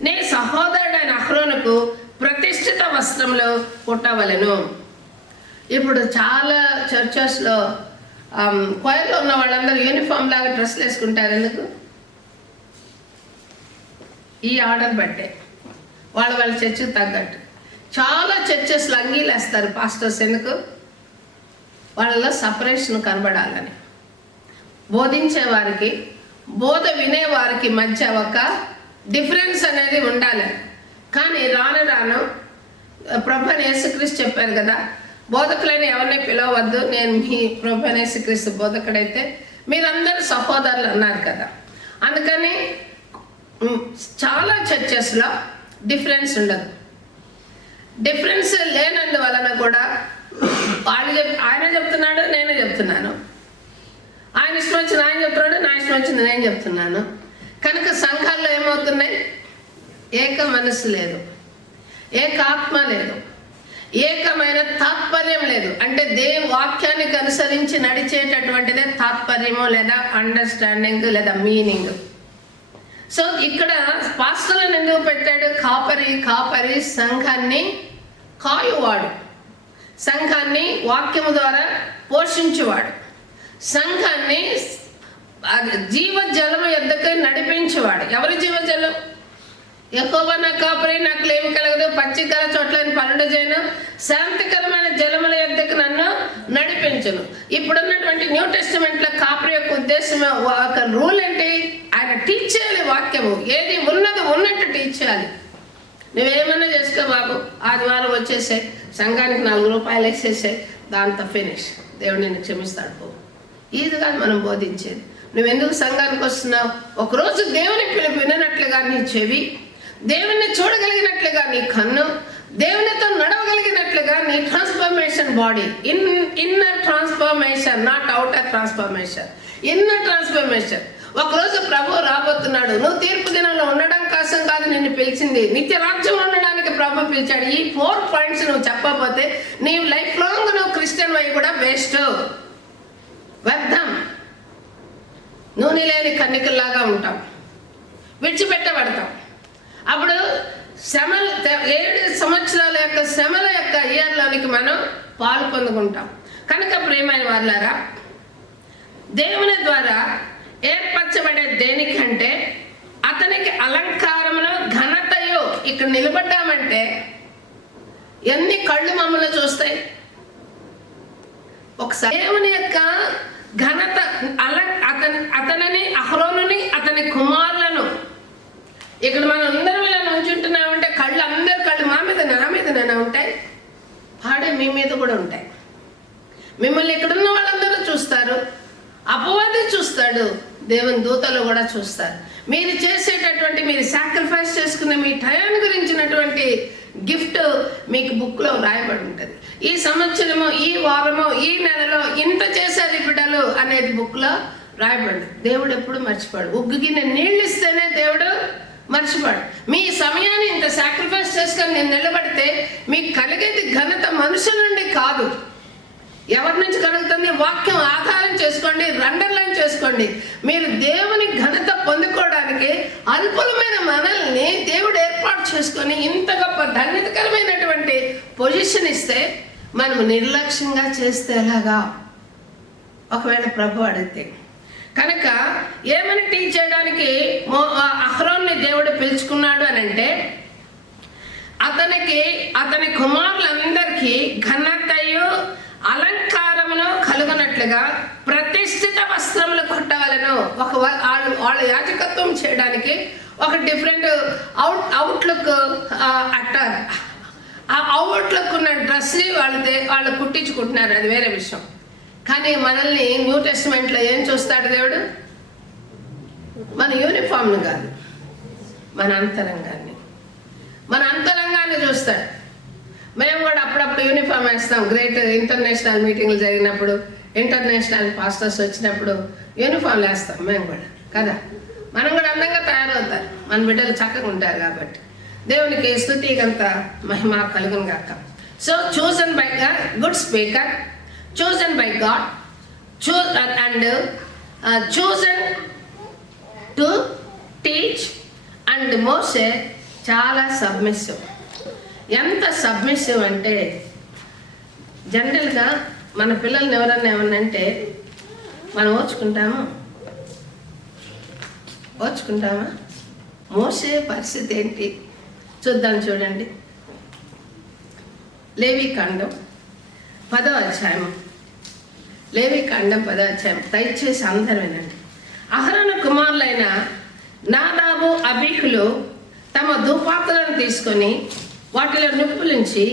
నీ సహోదరుడైన అహరోనుకు ప్రతిష్ఠిత వస్త్రములు పుట్టవలెను. ఇప్పుడు చాలా చర్చెస్లో క్వైర్లో ఉన్న వాళ్ళందరూ యూనిఫామ్ లాగా డ్రెస్సులు వేసుకుంటారు. ఎందుకు? ఈ ఆర్డర్ బట్టే వాళ్ళ చర్చికి తగ్గట్టు. చాలా చర్చెస్లో అంగీలు వేస్తారు పాస్టర్స్. ఎందుకు? వాళ్ళలో సపరేషన్ కనబడాలని. బోధించే వారికి, బోధ వినేవారికి మధ్య ఒక డిఫరెన్స్ అనేది ఉండాలి. కానీ రాను రాను ప్రభువైన యేసుక్రీస్తు చెప్పారు కదా, బోధకులైన ఎవరిని పిలవద్దు, నేను మీ ప్రభువైన యేసుక్రీస్తు బోధకుడైతే మీరందరూ సహోదరులు అన్నారు కదా. అందుకని చాలా చర్చెస్లో డిఫరెన్స్ ఉండదు. డిఫరెన్స్ లేనందువలన కూడా ఆయన చెప్తున్నాడు, నేను చెప్తున్నాను, ఆయన ఇష్టం వచ్చింది ఆయన చెప్తున్నాడు, నా ఇష్టం వచ్చింది నేను చెప్తున్నాను. కనుక సంఘాల్లో ఏమవుతున్నాయి? ఏక మనస్సు లేదు, ఏకాత్మ లేదు, ఏకమైన తాత్పర్యం లేదు. అంటే దేవుని వాక్యానికి అనుసరించి నడిచేటటువంటిదే తాత్పర్యము లేదా అండర్స్టాండింగ్ లేదా మీనింగ్. సో ఇక్కడ పాస్టర్లను ఎందుకు పెట్టాడు? కాపరి సంఘాన్ని కాయువాడు, సంఘాన్ని వాక్యము ద్వారా పోషించేవాడు, సంఘాన్ని జీవజలము యొద్దకు నడిపించేవాడు. ఎవరి జీవజలం? యెహోవా నా కాపరి, నాకు లేమి కలగదు, పచ్చికల చోట్లని పనులు చేయను, శాంతికరమైన జలముల యొద్దకు నన్ను నడిపించును. ఇప్పుడున్నటువంటి న్యూ టెస్టిమెంట్లో కాపరి యొక్క ఉద్దేశం, ఒక రూల్ ఏంటి? ఆయన టీచ్ చేయాలి వాక్యము. ఏది ఉన్నది ఉన్నట్టు టీచ్ చేయాలి. నువ్వేమన్నా చేసుకో బాబు, ఆదివారం వచ్చేసాయి, సంఘానికి 4 రూపాయలు వేసేసాయి, దాంతో ఫినిష్, దేవుడు నిన్ను క్షమిస్తాడు పో. ఇది కాదు మనం బోధించేది. నువ్వెందుకు సంఘానికి వస్తున్నావు? ఒకరోజు దేవుని పిలుపు వినట్లుగా నీ చెవి, దేవుని చూడగలిగినట్లుగా నీ కన్ను, దేవునితో నడవగలిగినట్లుగా నీ transformation body, inner transformation, not outer transformation, inner transformation. ఒకరోజు ప్రభు రాబోతున్నాడు. నువ్వు తీర్పు దినంలో ఉండడం కోసం కాదు నిన్ను పిలిచింది, నిత్య రాజ్యంలో ఉండడానికి ప్రభు పిలిచాడు. ఈ 4 పాయింట్స్ నువ్వు చెప్పకపోతే నీ లైఫ్ లాంగ్ నువ్వు క్రిస్టియన్ అయి కూడా వేస్ట్, వ్యర్థం, నూనె లేని కన్నికల్లాగా ఉంటాం, విడిచిపెట్టబడతాం. అప్పుడు శ్రమలు 7 సంవత్సరాల యొక్క శ్రమల యొక్క ఇయర్లోనికి మనం పాలు పొందుకుంటాం. కనుక ప్రియమైన వారులారా, దేవుని ద్వారా ఏర్పరచబడే దేనికంటే అతనికి అలంకారమును ఘనతయు. ఇక్కడ నిలబడ్డామంటే ఎన్ని కళ్ళు మమ్మల్ని చూస్తాయి? ఒకసారి దేవుని యొక్క ఘనత, అతనిని అహరోనుని అతని కుమారులను, ఇక్కడ మనం అందరం ఇలా నుంచుంటున్నామంటే కళ్ళు, అందరి కళ్ళు మా మీద నా మీదనే ఉంటాయి, పాడే మీ మీద కూడా ఉంటాయి. మిమ్మల్ని ఇక్కడున్న వాళ్ళందరూ చూస్తారు, అపవాది చూస్తాడు, దేవుని దూతలు కూడా చూస్తారు. మీరు చేసేటటువంటి, మీరు సాక్రిఫైస్ చేసుకునే మీ టయాన్ని గురించినటువంటి గిఫ్ట్ మీకు బుక్లో రాయబడి ఉంటుంది. ఈ సంవత్సరము, ఈ వారము, ఈ నెలలో ఇంత చేశారు బిడ్డలు అనేది బుక్లో రాయబడి. దేవుడు ఎప్పుడు మర్చిపోడు. ఉగ్గుకి నేను నీళ్ళు ఇస్తేనే దేవుడు మర్చిపోడు. మీ సమయాన్ని ఇంత సాక్రిఫైస్ చేసుకొని నేను నిలబడితే మీకు కలిగేది ఘనత మనుషుల నుండి కాదు. ఎవరి నుంచి కలుగుతుంది? వాక్యం ఆధారం చేసుకోండి, అండర్లైన్ చేసుకోండి. మీరు దేవుని ఘనత పొందుకోవడానికి అల్పులమైన మనల్ని దేవుడు ఏర్పాటు చేసుకొని ఇంత గొప్ప ధన్యతకరమైనటువంటి పొజిషన్ ఇస్తే మనం నిర్లక్ష్యంగా చేస్తే ఎలాగా? ఒకవేళ ప్రభు అడిగితే కనుక ఏమని టీచ్ చేయడానికి అహరోన్ని దేవుడు పిలుచుకున్నాడు అని అంటే, అతని కుమారులందరికీ ఘనతయు అలంకారమును కలుగునట్లుగా ప్రతిష్ఠిత వస్త్రములు కొట్టవలను. వాళ్ళ యాజకత్వం చేయడానికి ఒక డిఫరెంట్ అవుట్లుక్ అంటారు. ఆ అవుట్లుక్ ఉన్న డ్రెస్ని వాళ్ళు కుట్టించుకుంటున్నారు, అది వేరే విషయం. కానీ మనల్ని న్యూ టెస్టిమెంట్లో ఏం చూస్తాడు దేవుడు? మన యూనిఫామ్ను కాదు, మన అంతరంగాన్ని చూస్తాడు. మేము కూడా అప్పుడప్పుడు యూనిఫామ్ వేస్తాం. గ్రేట్ ఇంటర్నేషనల్ మీటింగ్లు జరిగినప్పుడు, ఇంటర్నేషనల్ పాస్టర్స్ వచ్చినప్పుడు యూనిఫామ్లు వేస్తాం మేము కూడా కదా. మనం కూడా అందంగా తయారవుతారు, మన బిడ్డలు చక్కగా ఉంటారు కాబట్టి. దేవునికి స్తుతికంత మహిమ కలుగును గాక. So chosen by God, good speaker, chosen by God, chosen to teach, and మోసే చాలా సబ్మిసివ్. ఎంత సబ్మిసివ్ అంటే, జనరల్గా మన పిల్లల్ని ఎవరన్నా ఏమన్నంటే మనం ఓర్చుకుంటామా? మోసే పరిస్థితి ఏంటి చూద్దాం. చూడండి, లేవికాండం 10వ అధ్యాయం. లేవికాండం 10వ అధ్యాయం దయచేసి అందరూ వినండి. అహరోను కుమారులైన నాదాబు, అబీహులు తమ ధూపాత్రలను తీసుకొని వాటిలో నిప్పులించి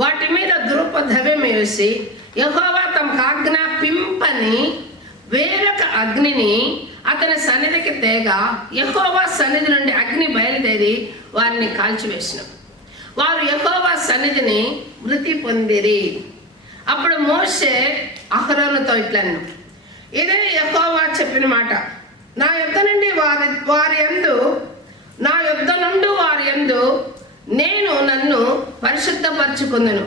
వాటి మీద ధూపద్రవ్యం వేసి యెహోవా తమకు ఆజ్ఞాపింపని వేరొక అగ్నిని అతని సన్నిధికి తేగా యెహోవా సన్నిధి నుండి అగ్ని బయలుదేరి వారిని కాల్చివేసిన. వారు యెహోవా సన్నిధిని మృతి పొందిరి. అప్పుడు మోషే అహరోనుతో ఇట్లను, ఇదే యెహోవా చెప్పిన మాట, నా యొద్ద నుండి వారి యందు నేను నన్ను పరిశుద్ధపరచుకుందును,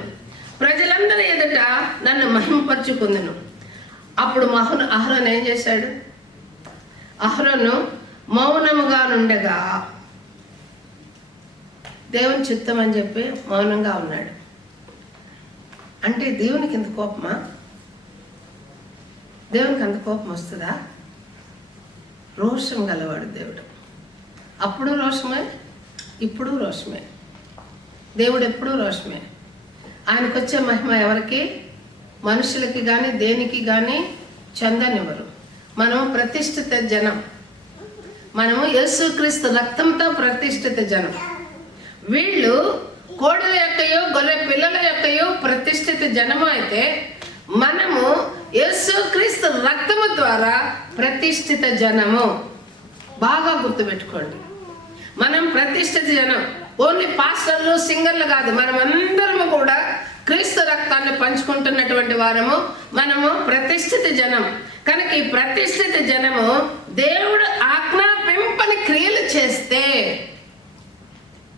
ప్రజలందరి ఎదుట నన్ను మహిమపరచుకుందును. అప్పుడు అహరోను ఏం చేశాడు? అహరోను మౌనముగా నుండగా, దేవుని చిత్తం అని చెప్పి మౌనంగా ఉన్నాడు. అంటే దేవునికి ఎంత కోపమా? దేవునికి అంత కోపం వస్తుందా? రోషం గలవాడు దేవుడు. అప్పుడు రోషమే, ఇప్పుడు రోషమే. దేవుడు ఎప్పుడూ రోషమే. ఆయనకు వచ్చే మహిమ ఎవరికి? మనుషులకి కానీ దేనికి కానీ చెందనివ్వరు. మనం ప్రతిష్ఠిత జనం, మనము యేసుక్రీస్తు రక్తంతో ప్రతిష్ఠిత జనం. వీళ్ళు కోడల యొక్కయో గొర్రె పిల్లల యొక్కయో ప్రతిష్ఠిత జనము అయితే, మనము యేసుక్రీస్తు రక్తము ద్వారా ప్రతిష్ఠిత జనము. బాగా గుర్తుపెట్టుకోండి, మనం ప్రతిష్ఠిత జనం. ఓన్లీ పాస్టర్లు, సింగర్లు కాదు, మనం అందరము కూడా క్రీస్తు రక్తాన్ని పంచుకుంటున్నటువంటి వారము. మనము ప్రతిష్ఠిత జనం. కనుక ఈ ప్రతిష్ఠిత జనము దేవుడు ఆజ్ఞాపింపని క్రియలు చేస్తే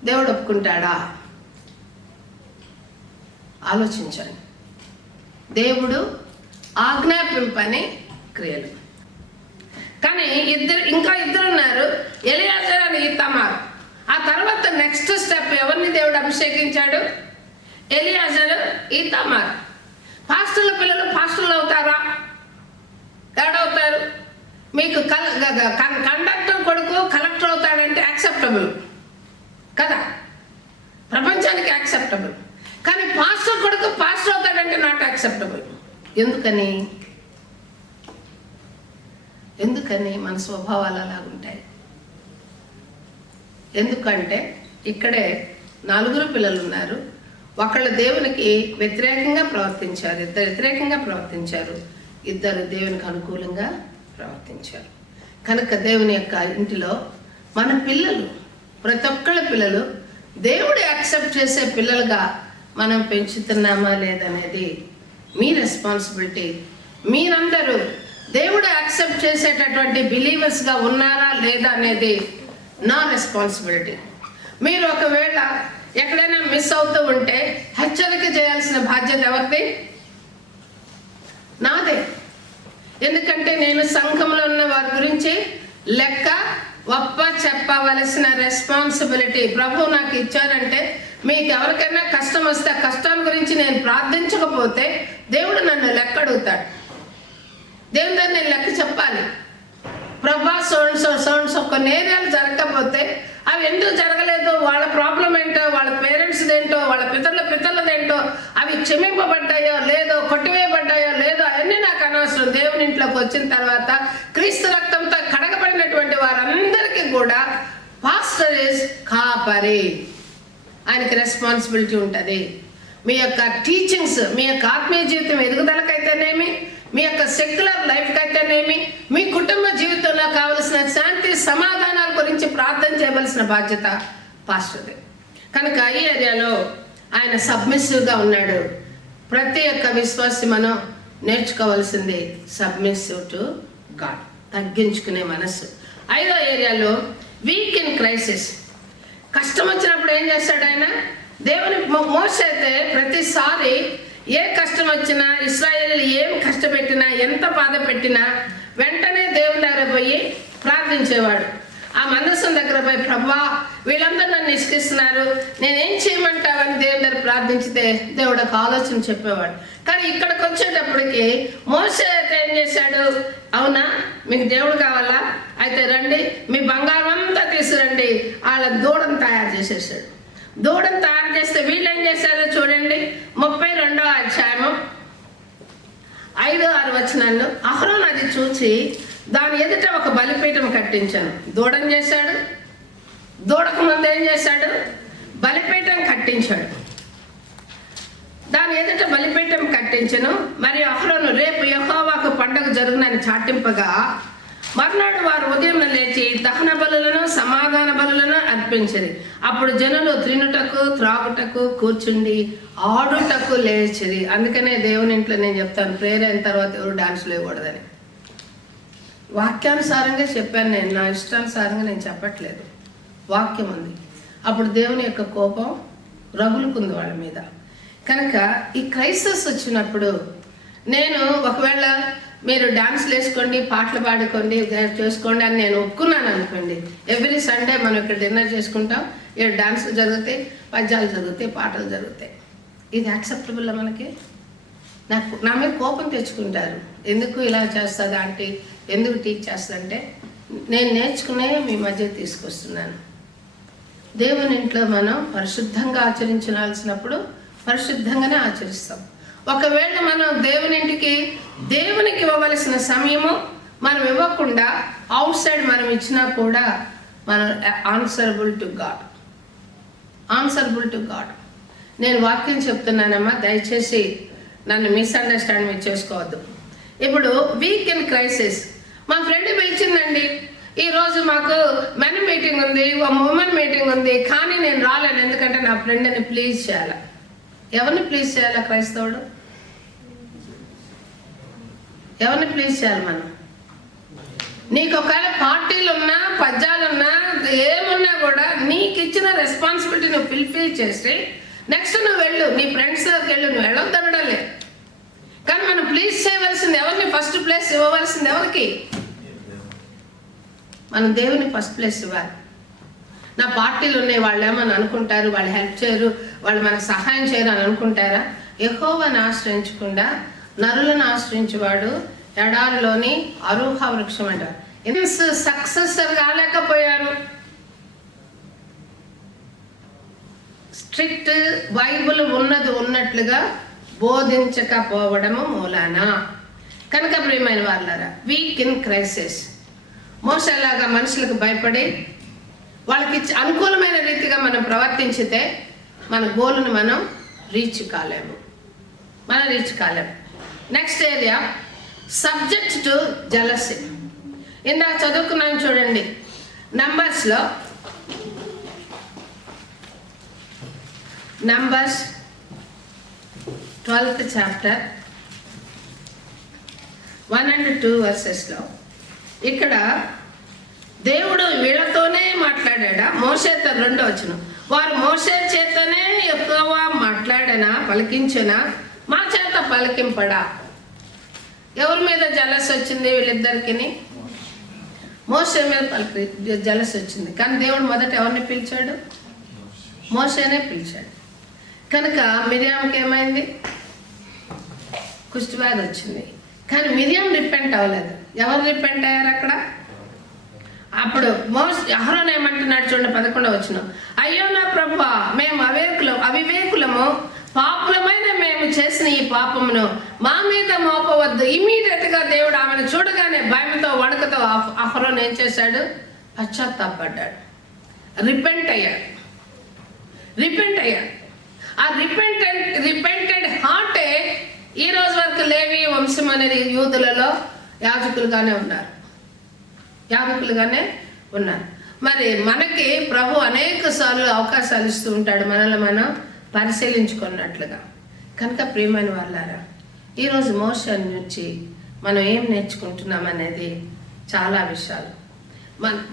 దేవుడు ఒప్పుకుంటాడా? ఆలోచించండి. దేవుడు ఆజ్ఞాపింపని క్రియలు. కానీ ఇంకా ఇద్దరు ఉన్నారు, ఎలియాజరు అని ఈతామారు. ఆ తర్వాత నెక్స్ట్ స్టెప్ ఎవరిని దేవుడు అభిషేకించాడు? ఎలియాజరు, ఈతామారు. పాస్టర్ల పిల్లలు పాస్టర్లు అవుతారా? ఏడవుతారు? మీకు కండక్టర్ కొడుకు కలెక్టర్ అవుతాడంటే యాక్సెప్టబుల్ కదా, ప్రపంచానికి యాక్సెప్టబుల్. కానీ పాస్టర్ కొడుకు పాస్టర్ అవుతాడంటే నాట్ యాక్సెప్టబుల్. ఎందుకని మన స్వభావాలు అలాగుంటాయి. ఎందుకంటే ఇక్కడే 4 పిల్లలు ఉన్నారు. ఒకళ్ళు దేవునికి వ్యతిరేకంగా ప్రవర్తించారు, ఇద్దరు వ్యతిరేకంగా ప్రవర్తించారు, ఇద్దరు దేవునికి అనుకూలంగా ప్రవర్తించారు. కనుక దేవుని యొక్క ఇంటిలో మన పిల్లలు, ప్రతి ఒక్కళ్ళ పిల్లలు దేవుడు యాక్సెప్ట్ చేసే పిల్లలుగా మనం పెంచుతున్నామా లేదనేది మీ రెస్పాన్సిబిలిటీ. మీరందరూ దేవుడు యాక్సెప్ట్ చేసేటటువంటి బిలీవర్స్గా ఉన్నారా లేదా అనేది నా రెస్పాన్సిబిలిటీ. మీరు ఒకవేళ ఎక్కడైనా మిస్ అవుతూ ఉంటే హెచ్చరిక చేయాల్సిన బాధ్యత ఎవరిది? నాదే. ఎందుకంటే నేను సంఘంలో ఉన్న వారి గురించి లెక్క చెప్పవలసిన రెస్పాన్సిబిలిటీ ప్రభు నాకు ఇచ్చారంటే, మీకు ఎవరికైనా కష్టం వస్తే ఆ కష్టం గురించి నేను ప్రార్థించకపోతే దేవుడు నన్ను లెక్క అడుగుతాడు. దేవుని దగ్గర నేను లెక్క చెప్పాలి. ప్రభా సోన్సో కొన్ని ఏరియాలు జరగకపోతే అవి ఎందుకు జరగలేదు, వాళ్ళ ప్రాబ్లం ఏంటో, వాళ్ళ పేరెంట్స్ ఏంటో, వాళ్ళ పితరులదేంటో, అవి క్షమింపబడ్డాయో లేదో, కొట్టివేయబడ్డాయో లేదో అవన్నీ నాకు అనవసరం. దేవుని ఇంట్లోకి వచ్చిన తర్వాత క్రీస్తు రక్తంతో కడగబడినటువంటి వారందరికీ కూడా పాస్టర్ ఇస్ కాపరి, ఆయనకి రెస్పాన్సిబిలిటీ ఉంటుంది. మీ యొక్క టీచింగ్స్, మీ యొక్క ఆత్మీయ జీవితం ఎదుగుదలకైతేనేమి, మీ యొక్క సెక్యులర్ లైఫ్కి అయితేనేమి, మీ కుటుంబ జీవితంలో కావలసిన శాంతి సమాధానాల గురించి ప్రార్థన చేయవలసిన బాధ్యత పాస్టర్ది. కనుక ఈ ఏరియాలో ఆయన సబ్మిసివ్గా ఉన్నాడు. ప్రతి ఒక్క విశ్వాసి మనం నేర్చుకోవాల్సింది సబ్మిసివ్ టు గాడ్, తగ్గించుకునే మనస్సు. 5వ ఏరియాలో వీక్ ఇన్ క్రైసిస్. కష్టం వచ్చినప్పుడు ఏం చేస్తాడు ఆయన? దేవుని మోసే అయితే ప్రతిసారి ఏ కష్టం వచ్చినా, ఇశ్రాయేలు ఏం కష్టపెట్టినా, ఎంత బాధ పెట్టినా వెంటనే దేవుని దగ్గర పోయి ప్రార్థించేవాడు. ఆ మనస్సు దగ్గర పోయి, ప్రభువా వీళ్ళందరూ నన్ను ఇసుకిస్తున్నారు, నేనేం చేయమంటావని దేవుని దగ్గర ప్రార్థించితే దేవుడు ఒక ఆలోచన చెప్పేవాడు. కానీ ఇక్కడికి వచ్చేటప్పటికి మోసే అయితే ఏం చేశాడు? అవునా, మీకు దేవుడు కావాలా? అయితే రండి, మీ బంగారం అంతా తీసుకురండి. వాళ్ళ దూడను తయారు చేసేసాడు. దూడను తయారు చేస్తే వీళ్ళు ఏం చేశారో చూడండి. 32వ అధ్యాయము 5-6 వచనాల్లో అహరోను అది చూసి దాని ఎదుట ఒక బలిపీఠం కట్టించాను. దూడను చేశాడు. దూడకు ముందు ఏం చేశాడు? బలిపీఠం కట్టించాడు. దాని ఎదుట బలిపీఠం కట్టించను. మరియు అహరోను రేపు యెహోవాకు పండుగ జరుగునని చాటింపగా మర్నాడు వారు ఉదయం లేచి దహన బలులను సమాధాన బలులను అర్పించింది. అప్పుడు జనులు తినుటకు త్రాగుటకు కూర్చుండి ఆడుటకు లేచిరి. అందుకనే దేవుని ఇంట్లో నేను చెప్తాను, ప్రేయర్ అయిన తర్వాత ఎవరు డాన్సులు వేయకూడదని. వాక్యానుసారంగా చెప్పాను నేను, నా ఇష్టానుసారంగా నేను చెప్పట్లేదు. వాక్యం ఉంది. అప్పుడు దేవుని యొక్క కోపం రగులుకుంది వాళ్ళ మీద. కనుక ఈ క్రైసిస్ వచ్చినప్పుడు నేను ఒకవేళ మీరు డాన్స్లు వేసుకోండి, పాటలు పాడుకోండి, చేసుకోండి అని నేను ఒప్పుకున్నాను అనుకోండి. ఎవ్రీ సండే మనం ఇక్కడ డిన్నర్ చేసుకుంటాం, 7 డాన్సులు జరుగుతాయి, పద్యాలు జరుగుతాయి, పాటలు జరుగుతాయి. ఇది యాక్సెప్టబుల్ మనకి? నా మీద కోపం తెచ్చుకుంటారు. ఎందుకు ఇలా చేస్తుంది ఆంటీ, ఎందుకు టీచ్ చేస్తుందంటే నేను నేర్చుకునే మీ మధ్య తీసుకొస్తున్నాను. దేవుని ఇంట్లో మనం పరిశుద్ధంగా ఆచరించాల్సినప్పుడు పరిశుద్ధంగానే ఆచరిస్తాం. ఒకవేళ మనం దేవునికి ఇవ్వవలసిన సమయము మనం ఇవ్వకుండా అవుట్ సైడ్ మనం ఇచ్చినా కూడా మనం ఆన్సరబుల్ టు గాడ్. నేను వాక్యం చెప్తున్నానమ్మా, దయచేసి నన్ను మిస్అండర్స్టాండ్ మీరు చేసుకోవద్దు. ఇప్పుడు వీక్ ఇన్ క్రైసిస్. మా ఫ్రెండ్ పిలిచిందండి, ఈరోజు మాకు మెన్ మీటింగ్ ఉంది, ఉమెన్ మీటింగ్ ఉంది, కానీ నేను రాలేను ఎందుకంటే నా ఫ్రెండ్ని ప్లీజ్ చేయాలి. ఎవరిని ప్లీజ్ చేయాలా? క్రైస్తవుడు ఎవరిని ప్లీజ్ చేయాలి? మనం నీకు ఒకవేళ పార్టీలు ఉన్నా, పద్యాలున్నా, ఏమున్నా కూడా నీకు ఇచ్చిన రెస్పాన్సిబిలిటీ నువ్వు ఫుల్ఫిల్ చేసి నెక్స్ట్ నువ్వు వెళ్ళు, నీ ఫ్రెండ్స్ దగ్గరికి వెళ్ళు, నువ్వు వెళ్ళొద్దనడం లేదు. కానీ మనం ప్లీజ్ చేయవలసింది ఎవరిని? ఫస్ట్ ప్లేస్ ఇవ్వవలసింది ఎవరికి? మనం దేవుని ఫస్ట్ ప్లేస్ ఇవ్వాలి. నా పార్టీలు ఉన్నాయి, వాళ్ళు ఏమని అనుకుంటారు, వాళ్ళు హెల్ప్ చేయరు, వాళ్ళు మనకు సహాయం చేయరు అని అనుకుంటారా? యెహోవాను ఆశ్రయించకుండా నరులను ఆశ్రయించేవాడు ఎడారిలోని అరూహ వృక్షం అంటారు. సక్సెసర్ కాలేకపోయారు. స్ట్రిక్ట్ బైబుల్ ఉన్నట్లుగా బోధించకపోవడము మూలాన. కనుక ప్రియమైన వాళ్ళారా, వీక్ ఇన్ క్రైసిస్. మోసలాగా మనుషులకు భయపడి వాళ్ళకి అనుకూలమైన రీతిగా మనం ప్రవర్తించితే మన గోలును మనం రీచ్ కాలేము. Next area subject to jealousy. ఇందాక చదువుకున్నాం చూడండి, నంబర్స్లో Numbers 12th chapter 1 and 2 వర్సెస్లో ఇక్కడ దేవుడు వీళ్ళతోనే మాట్లాడా. మోషేతో 2వ వచనం, వారు మోషే చేతనే ఎక్కువ మాట్లాడనా పలికించనా, మా చేత పలికింపడా. ఎవరి మీద జలస్ వచ్చింది? వీళ్ళిద్దరికి మోషే మీద జలస్ వచ్చింది. కానీ దేవుడు మొదట ఎవరిని పిలిచాడు? మోషేనే పిలిచాడు. కనుక మిరియాంకి ఏమైంది? కుష్ఠవ్యాధి వచ్చింది. కానీ మిరియాం రిపెంట్ అవ్వలేదు. ఎవరు రిపెంట్ అయ్యారు అక్కడ? అప్పుడు అహరోను ఏమంటున్నాడు చూడండి, 11వ వచనం, అయ్యో నా ప్రభువా, మేము అవివేకులము పాపులమైన మేము చేసిన ఈ పాపమును మా మీద మోపవద్దు. ఇమీడియట్ గా దేవుడు ఆమెను చూడగానే భయంతో వణుకుతో అహరోను ఏం చేశాడు? పశ్చాత్తాపడ్డాడు, రిపెంట్ అయ్యాడు. ఆ రిపెంటెడ్ హార్టే ఈ రోజు వరకు లేవి వంశం అనేది యూదులలో యాజకులుగానే ఉన్నారు. మరి మనకి ప్రభు అనేక సార్లు అవకాశాలు ఇస్తూ ఉంటాడు మనల్ని మనం పరిశీలించుకున్నట్లుగా. కనుక ప్రియమైన వాళ్ళారా, ఈరోజు మోషే నుంచి మనం ఏం నేర్చుకుంటున్నాం అనేది చాలా విషయాలు.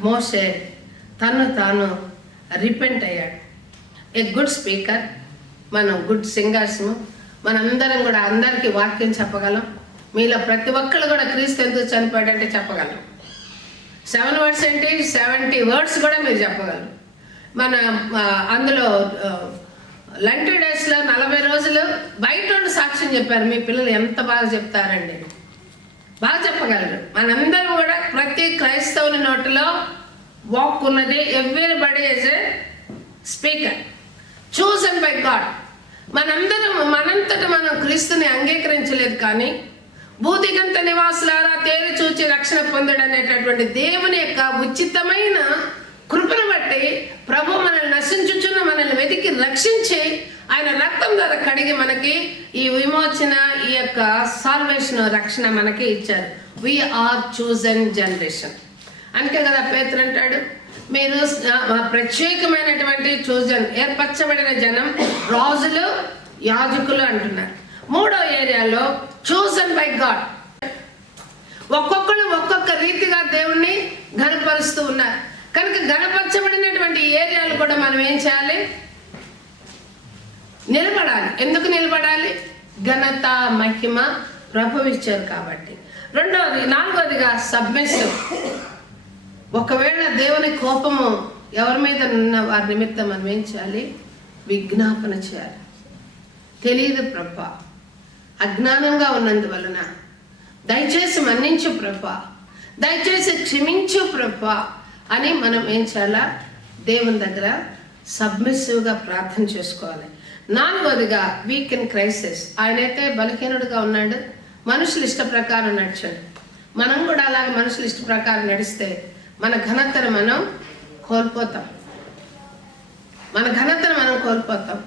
మోషే తాను రిపెంట్ అయ్యాడు. ఏ గుడ్ స్పీకర్, మనం గుడ్ సింగర్స్, మనందరం కూడా అందరికీ వాక్యం చెప్పగలం. మీలో ప్రతి ఒక్కళ్ళు కూడా క్రీస్తు ఎందుకు చనిపోయాడంటే చెప్పగలం. 7 words ఏంటి, 70 words కూడా మీరు చెప్పగలరు. మన అందులో లంటి డేస్లో 40 రోజులు బయట సాక్ష్యం చెప్పారు. మీ పిల్లలు ఎంత బాగా చెప్తారండి, బాగా చెప్పగలరు. మనందరం కూడా ప్రతి క్రైస్తవుని నోటిలో వాక్ ఉన్నది. Everybody is a speaker chosen by God. మనంతట మనం క్రీస్తుని అంగీకరించలేదు, కానీ భూదిగంత నివాసులారా తేరి చూచి రక్షణ పొందడనేటటువంటి దేవుని యొక్క ఉచితమైన కృపను బట్టి ప్రభు మనల్ని నశించుచున్న మనల్ని వెతికి రక్షించి ఆయన రక్తం ద్వారా కడిగి మనకి ఈ విమోచన, ఈ యొక్క సాల్వేషన్, రక్షణ మనకి ఇచ్చారు. We are chosen generation. అందుకే కదా పేతురు అంటాడు, మీరు ప్రత్యేకమైనటువంటి చూజన్, ఏర్పరచబడిన జనం, రాజులు, యాజకులు అంటున్నారు. 3వ ఏరియాలో చూజన్ బై గాడ్. ఒక్కొక్కరు ఒక్కొక్క రీతిగా దేవుణ్ణి ఘనపరుస్తూ ఉన్నారు. కనుక ఘనపరచబడినటువంటి ఏరియాలు కూడా మనం ఏం చేయాలి? నిలబడాలి. ఎందుకు నిలబడాలి? ఘనత, మహిమ ప్రభువు ఇచ్చారు కాబట్టి. 4వదిగా సబ్మిసివ్. ఒకవేళ దేవుని కోపము ఎవరి మీద ఉన్న వారి నిమిత్తం మనం ఏం చేయాలి? విజ్ఞాపన చేయాలి. తెలియదు ప్రభా, అజ్ఞానంగా ఉన్నందువలన దయచేసి మన్నించు ప్రభా, దయచేసి క్షమించు ప్రభా అని మనం ఏం చేయాలా? దేవుని దగ్గర సబ్మిసివ్గా ప్రార్థన చేసుకోవాలి. 4వదిగా వీక్ ఇన్ క్రైసిస్. ఆయనైతే బలహీనుడుగా ఉన్నాడు, మనుషుల ఇష్ట ప్రకారం నడిచాడు. మనం కూడా అలాగే మనుషుల ఇష్ట ప్రకారం నడిస్తే మన ఘనతను మనం కోల్పోతాం.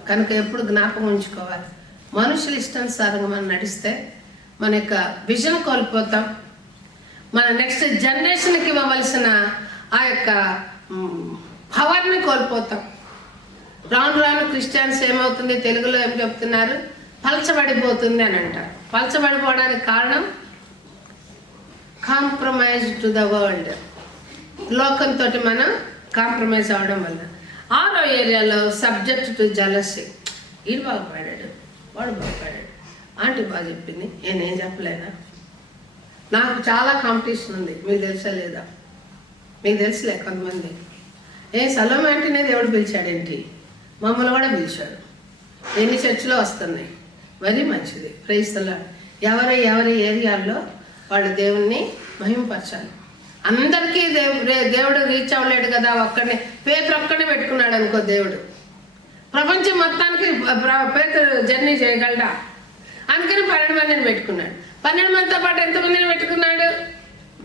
కనుక ఎప్పుడు జ్ఞాపకం ఉంచుకోవాలి, మనుషుల ఇష్టానుసారంగా మనం నడిస్తే మన యొక్క విజన్ కోల్పోతాం. మన నెక్స్ట్ జనరేషన్కి ఇవ్వవలసిన ఆ యొక్క పవర్ని కోల్పోతాం. రాను క్రిస్టియన్స్ ఏమవుతుంది, తెలుగులో ఏం చెప్తున్నారు? పలచబడిపోతుంది అని అంటారు. పలచబడిపోవడానికి కారణం కాంప్రమైజ్ టు ద వరల్డ్. లోకంతో మనం కాంప్రమైజ్ అవడం వల్ల. 6వ ఏరియాలో సబ్జెక్ట్ టు జలసీ. ఈడు బాగుపడాడు, వాడు బాగుపడాడు, ఆంటీ బాగా చెప్పింది, నేనేం చెప్పలేదా? నాకు చాలా కాంపిటీషన్ ఉంది, మీకు తెలుసా లేదా? మీకు తెలుసులే కొంతమంది. సలోమి ఆంటీనే దేవుడు పిలిచాడేంటి, మమ్మల్ని కూడా పిలిచాడు. ఎన్ని చర్చిలో వస్తున్నాయి, మరీ మంచిది. Praise the lord. ఎవరి ఏరియాల్లో వాళ్ళు దేవుణ్ణి మహిమపరచాలి. అందరికీ దేవుడు రీచ్ అవ్వలేడు కదా. పేతురు ఒక్కడే పెట్టుకున్నాడు అనుకో దేవుడు, ప్రపంచం మొత్తానికి పేతురు జర్నీ చేయగలడా? అందుకని 12 మందిని పెట్టుకున్నాడు. 12 మందితో పాటు ఎంతమందిని పెట్టుకున్నాడు?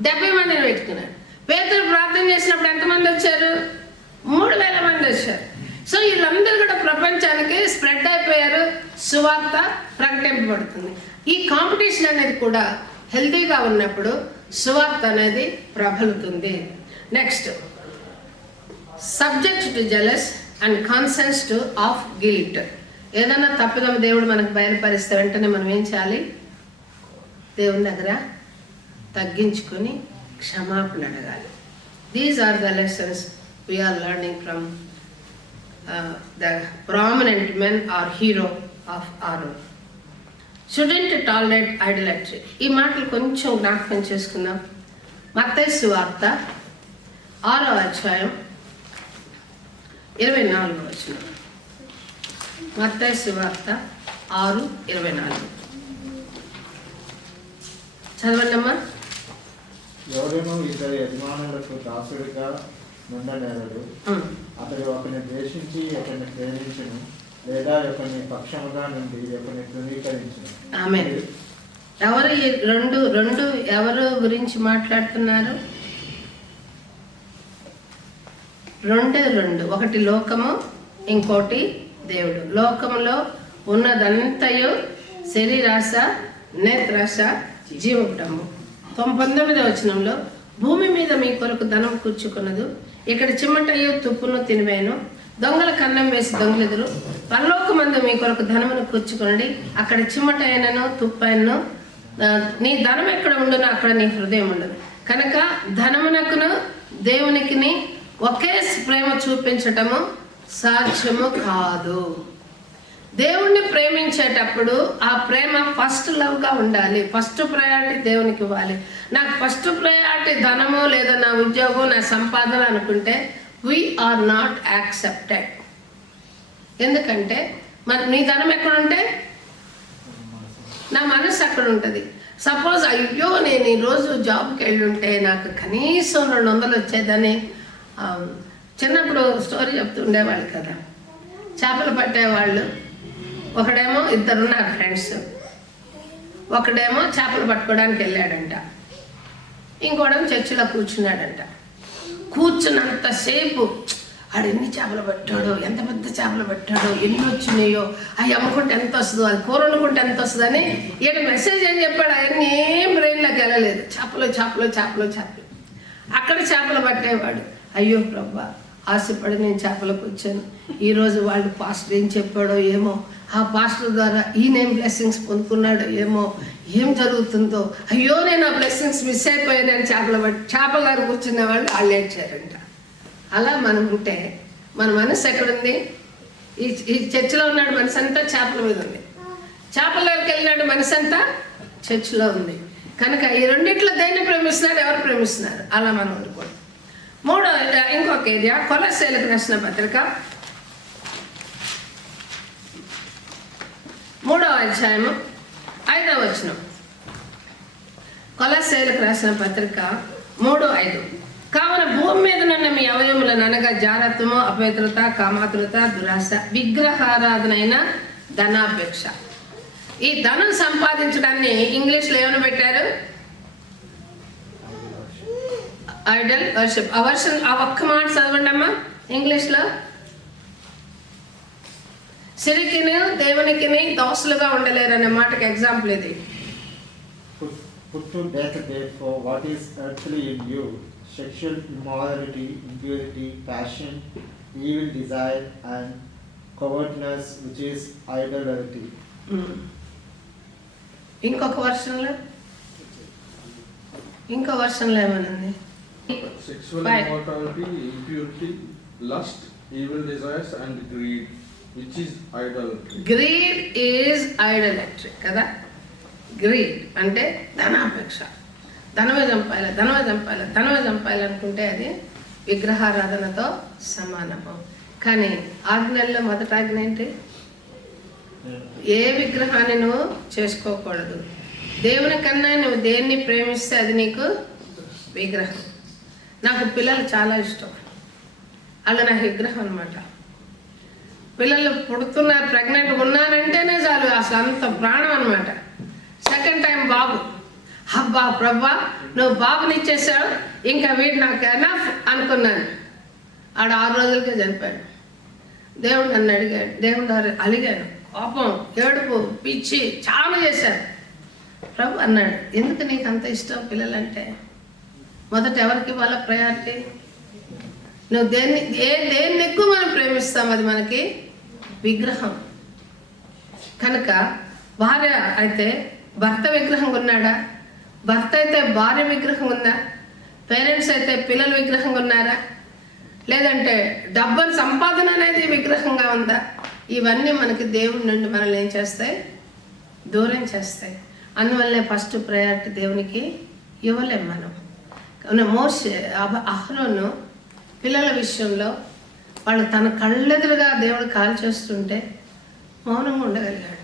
70 మందిని పెట్టుకున్నాడు. పేతురు ప్రార్థన చేసినప్పుడు ఎంతమంది వచ్చారు? 3000 మంది వచ్చారు. సో వీళ్ళందరూ కూడా ప్రపంచానికి స్ప్రెడ్ అయిపోయారు, సువార్త ప్రకటింపబడుతుంది. ఈ కాంపిటీషన్ అనేది కూడా హెల్తీగా ఉన్నప్పుడు సువార్త అనేది ప్రబలుతుంది. Next, subject to jealous and conscience to of guilt. ఏదైనా తప్పిదం దేవుడు మనకు బయలుపరిస్తే వెంటనే మనం ఏం చేయాలి? దేవుని దగ్గర తగ్గించుకొని క్షమాపణ అడగాలి. These are the lessons we're learning from the prominent men are hero of our. Shouldn't tolerate idolatry. ఈ మాటలు కొంచెం జ్ఞాపకం చేసుకుందాం. మత్తయి సువార్త 6వ అధ్యాయం 24వ వచనం. మత్తయి సువార్త 6:24 చదవండమ్మా. ఎవడేమో ఇద్దరు యజమానులకు దాసుడిగా నుండనేరడు. అతడు ఒకరిని ద్వేషించి ఒకరిని ప్రేమించును, లేదా ఒకరిని పక్షముగా నుండి ఒకరిని ధృవీకరించును. ఆమేన్. ఎవరు గురించి మాట్లాడుతున్నారు? రెండు. ఒకటి లోకము, ఇంకోటి దేవుడు. లోకములో ఉన్నదంతయు శరీరాశ, నేత్రాశ, జీవపుటము. 19వ వచనంలో భూమి మీద మీ కొరకు ధనం కూర్చుకున్నదు, ఇక్కడ చిమ్మటయు తుప్పును తినివేను, దొంగల కన్నం వేసి దొంగలెదురు. పరలోకమందు మీ కొరకు ధనమును కూర్చుకునండి, అక్కడ చిమ్మటైనను తుప్పైనను. నీ ధనం ఎక్కడ ఉండునో అక్కడ నీ హృదయం ఉండదు. కనుక ధనమునకును దేవునికి ఒకే ప్రేమ చూపించటము సాధ్యము కాదు. దేవుణ్ణి ప్రేమించేటప్పుడు ఆ ప్రేమ ఫస్ట్ లవ్గా ఉండాలి. ఫస్ట్ ప్రయారిటీ దేవునికి ఇవ్వాలి. నాకు ఫస్ట్ ప్రయారిటీ ధనము, లేదా నా ఉద్యోగం, నా సంపాదన అనుకుంటే వీ ఆర్ నాట్ యాక్సెప్టెడ్. ఎందుకంటే నీ ధనం ఎక్కడుంటే నా మనసు అక్కడ ఉంటుంది. సపోజ్ అయ్యో నేను ఈరోజు జాబ్కి వెళ్ళుంటే నాకు కనీసం 200 వచ్చేదని. చిన్నప్పుడు స్టోరీ చెప్తుండేవాళ్ళు కదా, చేపలు పట్టేవాళ్ళు. ఒకడేమో ఇద్దరు నా ఫ్రెండ్స్, ఒకడేమో చేపలు పట్టుకోవడానికి వెళ్ళాడంట, ఇంకోడేమో చర్చిలో కూర్చున్నాడంట. కూర్చున్నంతసేపు ఆడు ఎన్ని చేపలు పట్టాడో, ఎంత పెద్ద చేపలు పట్టాడో, ఎన్ని వచ్చినాయో, అవి అమ్ముకుంటే ఎంత వస్తుందో, అది కూర వండుకుంటే ఎంత వస్తుందని ఈయన మెసేజ్ ఏం చెప్పాడు, అవన్నీ ఏం బ్రెయిన్లోకి వెళ్ళలేదు. చేపలు చేపలు చేపలు చేపలు. అక్కడ చేపలు పట్టేవాడు, అయ్యో ప్రభా ఆశపడి నేను చేపలకు వచ్చాను, ఈరోజు వాళ్ళు పాస్టర్ ఏం చెప్పాడో ఏమో, ఆ పాస్టర్ ద్వారా ఈయనేం బ్లెస్సింగ్స్ పొందుకున్నాడో ఏమో, ఏం జరుగుతుందో, అయ్యో నేను ఆ బ్లెస్సింగ్స్ మిస్ అయిపోయానని చేపల గారు కూర్చున్న వాళ్ళు ఏడ్చారంట. అలా మనం ఉంటే మన మనసు ఎక్కడుంది? ఈ చర్చిలో ఉన్నాడు, మనసు అంతా చేపల మీద ఉంది. చేపలకి వెళ్ళినాడు, మనసు అంతా చర్చిలో ఉంది. కనుక ఈ రెండిట్లో దేన్ని ప్రేమిస్తున్నారు, ఎవరు ప్రేమిస్తున్నారు? అలా మనం అనుకోండి. ఇంకొక ఏరియా, కొలస్సీయులకు రాసిన పత్రిక 3వ అధ్యాయము 5వ వచనం. కొలస్సీయులకు రాసిన పత్రిక 3:5. కావున భూమి మీద నున్న మీ అవయములను, అనగా జారత్వము, అపవిత్రత, కామాతురత, దురాశ, విగ్రహారాధనైన ధనాపేక్ష. ఈ ధనం సంపాదించడాన్ని ఇంగ్లీష్లో ఏమని పెట్టారు? Idol worship. ఆ ఒక్క మాట చదవండి అమ్మా ఇంగ్లీష్లో. సిరికిని దేవునికిని దోస్తులుగా ఉండలేరు అనే మాటకి ఎగ్జాంపుల్ ఇది. Put to death therefore what is earthly in you, sexual immorality, impurity, passion, evil desire, and covetousness, which is idolatry. ఇంకో వర్షన్లో ఏమనుంది? Sexual immorality, impurity, lust, evil desires, and greed, which is idolatry. Greed is idolatry కదా. Greed అంటే ధనాపేక్ష. ధనమే చంపాలి అనుకుంటే అది విగ్రహారాధనతో సమానము. కానీ ఆజ్ఞల్లో మొదటి ఆజ్ఞ ఏంటి? ఏ విగ్రహాన్ని నువ్వు చేసుకోకూడదు. దేవుని కన్నా నువ్వు దేన్ని ప్రేమిస్తే అది నీకు విగ్రహం. నాకు పిల్లలు చాలా ఇష్టం, వాళ్ళు నాకు విగ్రహం అనమాట. పిల్లలు పుడుతున్నారు, ప్రెగ్నెంట్ ఉన్నారంటేనే చాలు, అసలు అంత ప్రాణం అనమాట. సెకండ్ టైం బాబు, అబ్బా ప్రభా నువ్వు బాబుని ఇచ్చేసావు, ఇంకా వీడు నాకు ఎనఫ్ అనుకున్నాను. ఆడ 6 రోజులకే చనిపోయాడు. దేవుడు నన్ను అడిగాడు, అలిగాను, కోపం, ఏడుపు, పిచ్చి చాలా చేశాను. ప్రభు అన్నాడు, ఎందుకు నీకు అంత ఇష్టం పిల్లలంటే? మొదట ఎవరికి ఇవ్వాల ప్రయారిటీ? నువ్వు దేన్ని ఎక్కువ మనం ప్రేమిస్తాం, అది మనకి విగ్రహం. కనుక భార్య అయితే భర్త విగ్రహం కొన్నాడా? భర్త అయితే భార్య విగ్రహం ఉందా? పేరెంట్స్ అయితే పిల్లల విగ్రహంగా ఉన్నారా? లేదంటే డబ్బుల సంపాదన అనేది విగ్రహంగా ఉందా? ఇవన్నీ మనకి దేవుడి నుండి మనల్ని ఏం చేస్తాయి? దూరం చేస్తాయి. అందువల్లే ఫస్ట్ ప్రయారిటీ దేవునికి ఇవ్వలేం మనం. మోషే అహరోను పిల్లల విషయంలో వాళ్ళు తన కళ్ళెదురుగా దేవుడు కాల్ చేస్తుంటే మౌనంగా ఉండగలిగాడు.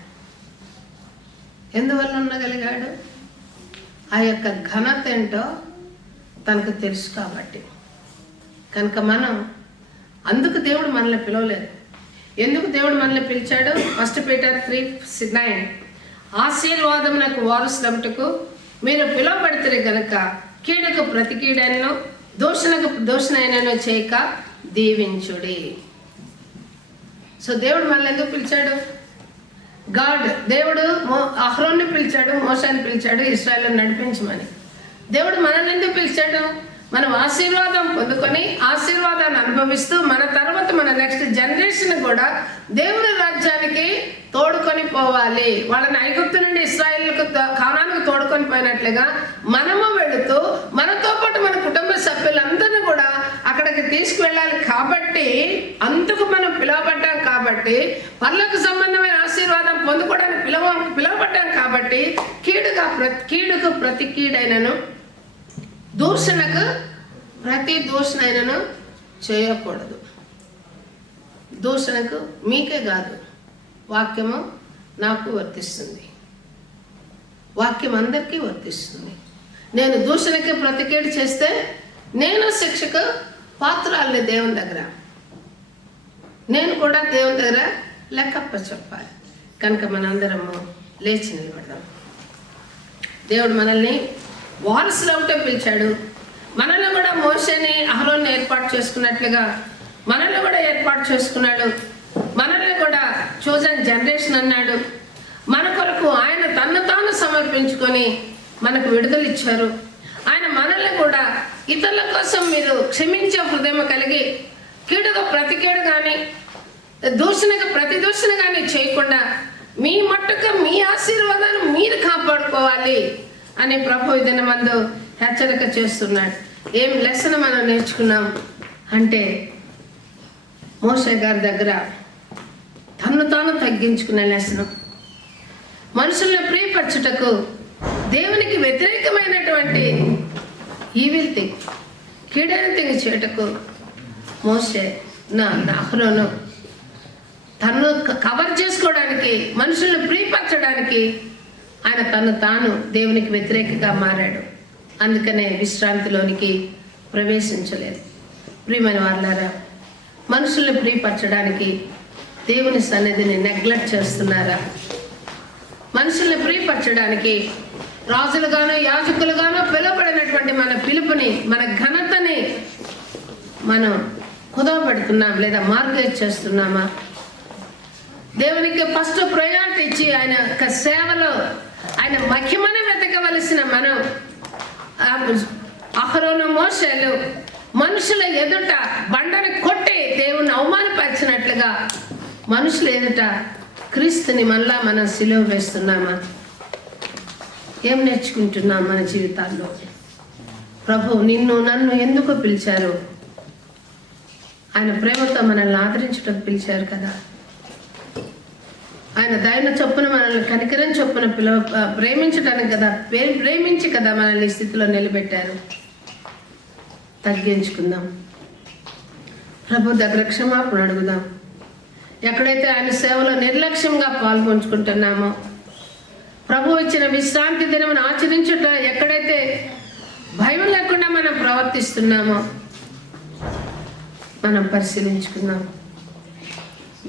ఎందువల్ల ఉండగలిగాడు? ఆ యొక్క ఘనత ఏంటో తనకు తెలుసు కాబట్టి. కనుక మనం అందుకు దేవుడు మనల్ని పిలవలేదు. ఎందుకు దేవుడు మనల్ని పిలిచాడు? 1 Peter 3:9 ఆశీర్వాదమునకు వారసులవుటకు మీరు పిలువబడితే గనుక కీడుకు ప్రతి కీడైనను దూషణకు దూషణైనను చేయక దీవించుడి. సో దేవుడు మనల్ని ఎందుకు పిలిచాడు? దేవుడు అహరోన్ని పిలిచాడు, మోషేని పిలిచాడు ఇశ్రాయేలును నడిపించమని. దేవుడు మనల్ని ఎందుకు పిలిచాడు? మనం ఆశీర్వాదం పొందుకొని ఆశీర్వాదాన్ని అనుభవిస్తూ మన తర్వాత మన నెక్స్ట్ జనరేషన్ కూడా దేవుడి రాజ్యానికి తోడుకొని పోవాలి. వాళ్ళని ఐగుప్తు నుండి ఇశ్రాయేలుకు కానానుకు తోడుకొని పోయినట్లుగా మనము వెళుతూ మనతో పాటు మన కుటుంబ సభ్యులందరినీ కూడా అక్కడికి తీసుకువెళ్ళాలి. కాబట్టి అందుకు మనం పిలువబడ్డాం. కాబట్టి పర్లకు సంబంధమైన ఆశీర్వాదం పొందుకోవడానికి పిలువబడ్డాం. కాబట్టి కీడుకు ప్రతి కీడైనను దూషణకు ప్రతి దూషణైనను చేయకూడదు. దూషణకు మీకే కాదు, వాక్యము నాకు వర్తిస్తుంది, వాక్యం అందరికీ వర్తిస్తుంది. నేను దూషణకి ప్రతికేడు చేస్తే నేను శిక్షకు పాత్రాలని దేవుని దగ్గర, నేను కూడా దేవుని దగ్గర లెక్కప్ప చెప్పాలి. కనుక మనందరము లేచి నిలబడదాం. దేవుడు మనల్ని వారసులు అవుతే పిలిచాడు. మనల్ని కూడా మోషేని అహరోన్ని ఏర్పాటు చేసుకున్నట్లుగా మనల్ని కూడా ఏర్పాటు చేసుకున్నాడు. మనల్ని కూడా చోజన్ జనరేషన్ అన్నాడు. మన కొరకు ఆయన తన్ను తాను సమర్పించుకొని మనకు విడుదల ఇచ్చారు. ఆయన మనల్ని కూడా ఇతరుల కోసం మీరు క్షమించే హృదయం కలిగి కీడుగా ప్రతి కీడు కానీ దూషణగా ప్రతి దూషణ కానీ చేయకుండా మీ మట్టుకు మీ ఆశీర్వాదాన్ని మీరు కాపాడుకోవాలి అని ప్రభు ఈ దినమందు హెచ్చరిక చేస్తున్నాడు. ఏం లెసన్ మనం నేర్చుకున్నాం అంటే మోషే గారి దగ్గర తన్ను తాను తగ్గించుకునే లెసన్, మనుషుల్ని ప్రియపరచుటకు దేవునికి వ్యతిరేకమైనటువంటి ఈవిల్ థింగ్, కీడైన థింగ్ చేయటకు మోషే అహరోను తన్ను కవర్ చేసుకోవడానికి, మనుషుల్ని ప్రియపరచడానికి ఆయన తను తాను దేవునికి వ్యతిరేకంగా మారాడు. అందుకనే విశ్రాంతిలోనికి ప్రవేశించలేదు. ప్రియమైన వారులారా, మనుషుల్ని ప్రియపరచడానికి దేవుని సన్నిధిని నెగ్లెక్ట్ చేస్తున్నారా? మనుషుల్ని ప్రియపరచడానికి రాజులుగాను యాజకులుగాను పిలువబడినటువంటి మన పిలుపుని, మన ఘనతని మనం కుదవపెడుతున్నాం లేదా మార్గేజ్ చేస్తున్నామా? దేవునికి ఫస్ట్ ప్రయారిటీ ఇచ్చి ఆయన యొక్క సేవలో ఆయన మహిమని వెతకవలసిన మనం అహరోను మోషేలు మనుషుల ఎదుట బండని కొట్టి దేవుని అవమానపరిచినట్లుగా మనుషుల ఎదుట క్రీస్తుని మళ్ళా మనం సిలువ వేస్తున్నామా? ఏం నేర్చుకుంటున్నాం మన జీవితాల్లో? ప్రభు నిన్ను నన్ను ఎందుకు పిలిచారు? ఆయన ప్రేమతో మనల్ని ఆదరించడం పిలిచారు కదా. ఆయన దయన చొప్పున మనల్ని కనికరం చొప్పున ప్రేమించడానికి కదా, ప్రేమించి కదా మనల్ని ఈ స్థితిలో నిలబెట్టారు. తగ్గించుకుందాం, ప్రభు దగ్గర క్షమాపణ అడుగుదాం. ఎక్కడైతే ఆయన సేవలో నిర్లక్ష్యంగా పాల్గొంచుకుంటున్నామో, ప్రభు ఇచ్చిన విశ్రాంతి దినం ఆచరించుట ఎక్కడైతే భయం లేకుండా మనం ప్రవర్తిస్తున్నామో మనం పరిశీలించుకుందాం.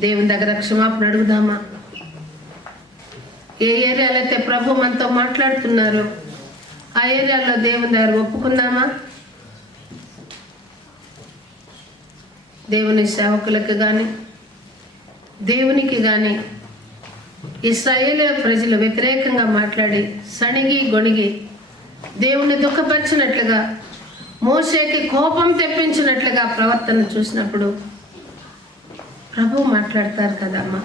దేవుని దగ్గర క్షమాపణ అడుగుదామా? ఏ ఏరియాలో అయితే ప్రభు మనతో మాట్లాడుతున్నారు ఆ ఏరియాలో దేవుని దగ్గర ఒప్పుకుందామా? దేవుని సేవకులకు కానీ దేవునికి కానీ ఇశ్రాయేలు ప్రజలు వ్యతిరేకంగా మాట్లాడి సణిగి గొణిగి దేవుని దుఃఖపరిచినట్లుగా, మోషేకి కోపం తెప్పించినట్లుగా ప్రవర్తన చూసినప్పుడు ప్రభు మాట్లాడతారు కదమ్మా.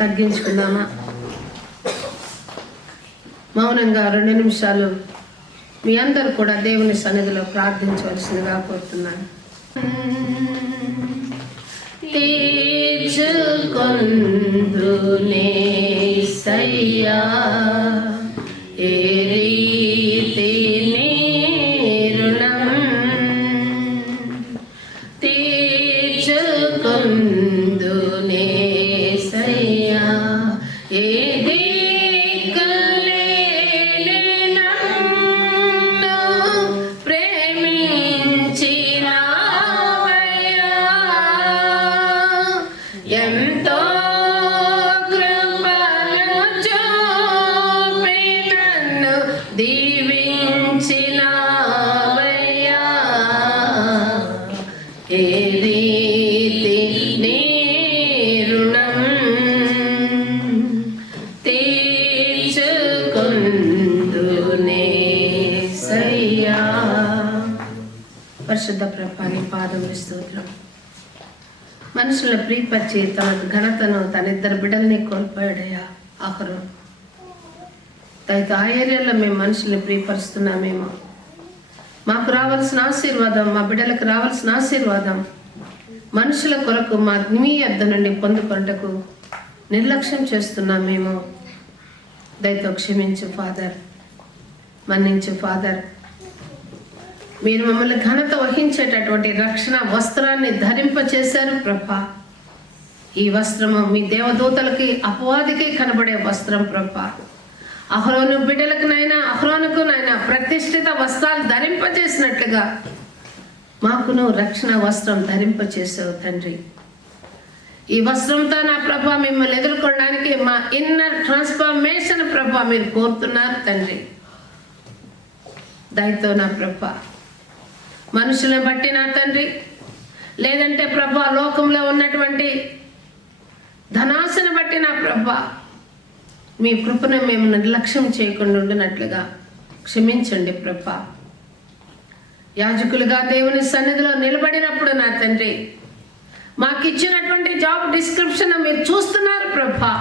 తగ్గించుకుందామా? మౌనంగా 2 నిమిషాలు మీ అందరూ కూడా దేవుని సన్నిధిలో ప్రార్థించవలసిందిగా కోరుతున్నాను. తీర్చుకొందునేసయ్యా ఏ రీతి నీ రుణం తీర్చుకొందునేసయ్యా ఏ దిక్కులేని నన్ను ప్రేమించినావయ్యా ఎంతో కృపను చూపి నన్ను దీవించినావయ్యా ఏ రీతి నీ రుణం తీర్చుకొందునేసయ్యా. పరిశుద్ధ ప్రభా నీ పాదములు స్తోత్రం. మనుషుల ప్రీపరిచి తన ఘనతను తన 2 బిడ్డల్ని కోల్పోయాడయ్యా ఆఖరు. అయితే ఆ ఏరియాలో మేము మనుషుల్ని ప్రీపరుస్తున్నామేమో. మాకు రావాల్సిన ఆశీర్వాదం, మా బిడ్డలకు రావాల్సిన ఆశీర్వాదం మనుషుల కొరకు మీ యొద్ద నుండి పొందుకొనుటకు నిర్లక్ష్యం చేస్తున్నామేమో. దయతో క్షమించు ఫాదర్, మన్నించు ఫాదర్. మీరు మమ్మల్ని ఘనత వహించేటటువంటి రక్షణ వస్త్రాన్ని ధరింపచేశారు ప్రభా. ఈ వస్త్రము మీ దేవదూతలకి అపవాదికి కనబడే వస్త్రం ప్రభా. అహరోను బిడ్డలకు అహరోనుకు ప్రతిష్ఠిత వస్త్రాలు ధరింపచేసినట్లుగా మాకును రక్షణ వస్త్రం ధరింపచేసావు తండ్రి. ఈ వస్త్రంతో నా ప్రభా మిమ్మల్ని ఎదుర్కొనడానికి మా ఇన్నర్ ట్రాన్స్ఫర్మేషన్ ప్రభా మీరు కోరుతున్నారు తండ్రి. దయతో నా ప్రభా మనుషులను బట్టి నా తండ్రి, లేదంటే ప్రభా లోకంలో ఉన్నటువంటి ధనాశను బట్టి నా ప్రభా మీ కృపను మేము నిర్లక్ష్యం చేయకుండా ఉండినట్లుగా క్షమించండి ప్రభా. యాజకులుగా దేవుని సన్నిధిలో నిలబడినప్పుడు నా తండ్రి మాకు ఇచ్చినటువంటి జాబ్ డిస్క్రిప్షన్ మీరు చూస్తున్నారు ప్రభా.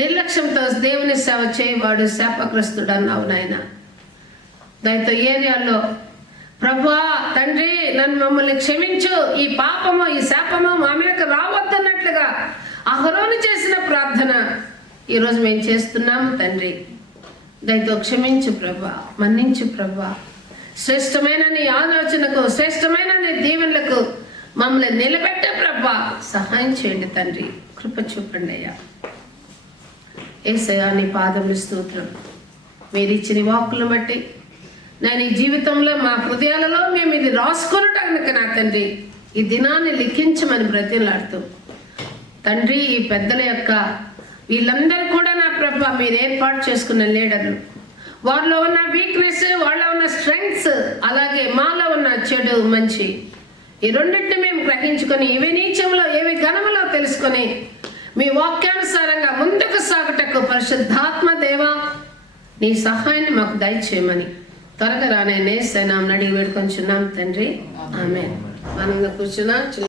నిర్లక్ష్యంతో దేవుని సేవ చేయవాడు శాపగ్రస్తుడు అన్నావు నాయన. దయతో ఏరియాలో ప్రభా తండ్రి నన్ను మమ్మల్ని క్షమించు, ఈ పాపము ఈ శాపము మా మీదకు రావద్దన్నట్లుగా అహరోను చేసిన ప్రార్థన ఈరోజు మేము చేస్తున్నాము తండ్రి. దయతో క్షమించు ప్రభా, మన్నించు ప్రభా. శ్రేష్టమైన నీ ఆలోచనకు, శ్రేష్టమైన నీ దీవెనలకు మమ్మల్ని నిలబెట్టే ప్రభా సహాయం చేయండి తండ్రి. కృప చూపండి అయ్యా. యేసయ్యా నీ పాదములు స్తోత్రం. మీరు ఇచ్చిన వాక్కులను బట్టి నేను ఈ జీవితంలో మా హృదయాలలో మేము ఇది రాసుకొనటానికి నా తండ్రి ఈ దినాన్ని లిఖించమని బ్రతిలాడుతూ తండ్రి ఈ పెద్దల యొక్క వీళ్ళందరూ కూడా నా ప్రభా మీరు ఏర్పాటు చేసుకున్న లీడర్లు, వారిలో ఉన్న వీక్నెస్, వాళ్ళలో ఉన్న స్ట్రెంగ్స్, అలాగే మాలో ఉన్న చెడు మంచి, ఈ రెండింటిని మేము గ్రహించుకొని ఇవి నీచంలో ఏవి ఘనములో తెలుసుకొని మీ వాక్యానుసారంగా ముందుకు సాగుటకు పరిశుద్ధాత్మ దేవా నీ సహాయాన్ని మాకు దయచేయమని త్వరగా రానే నేస్తేనాం అడిగి వేడుకొంచున్నాం తండ్రి. ఆమేన్. మనం కూర్చున్నా.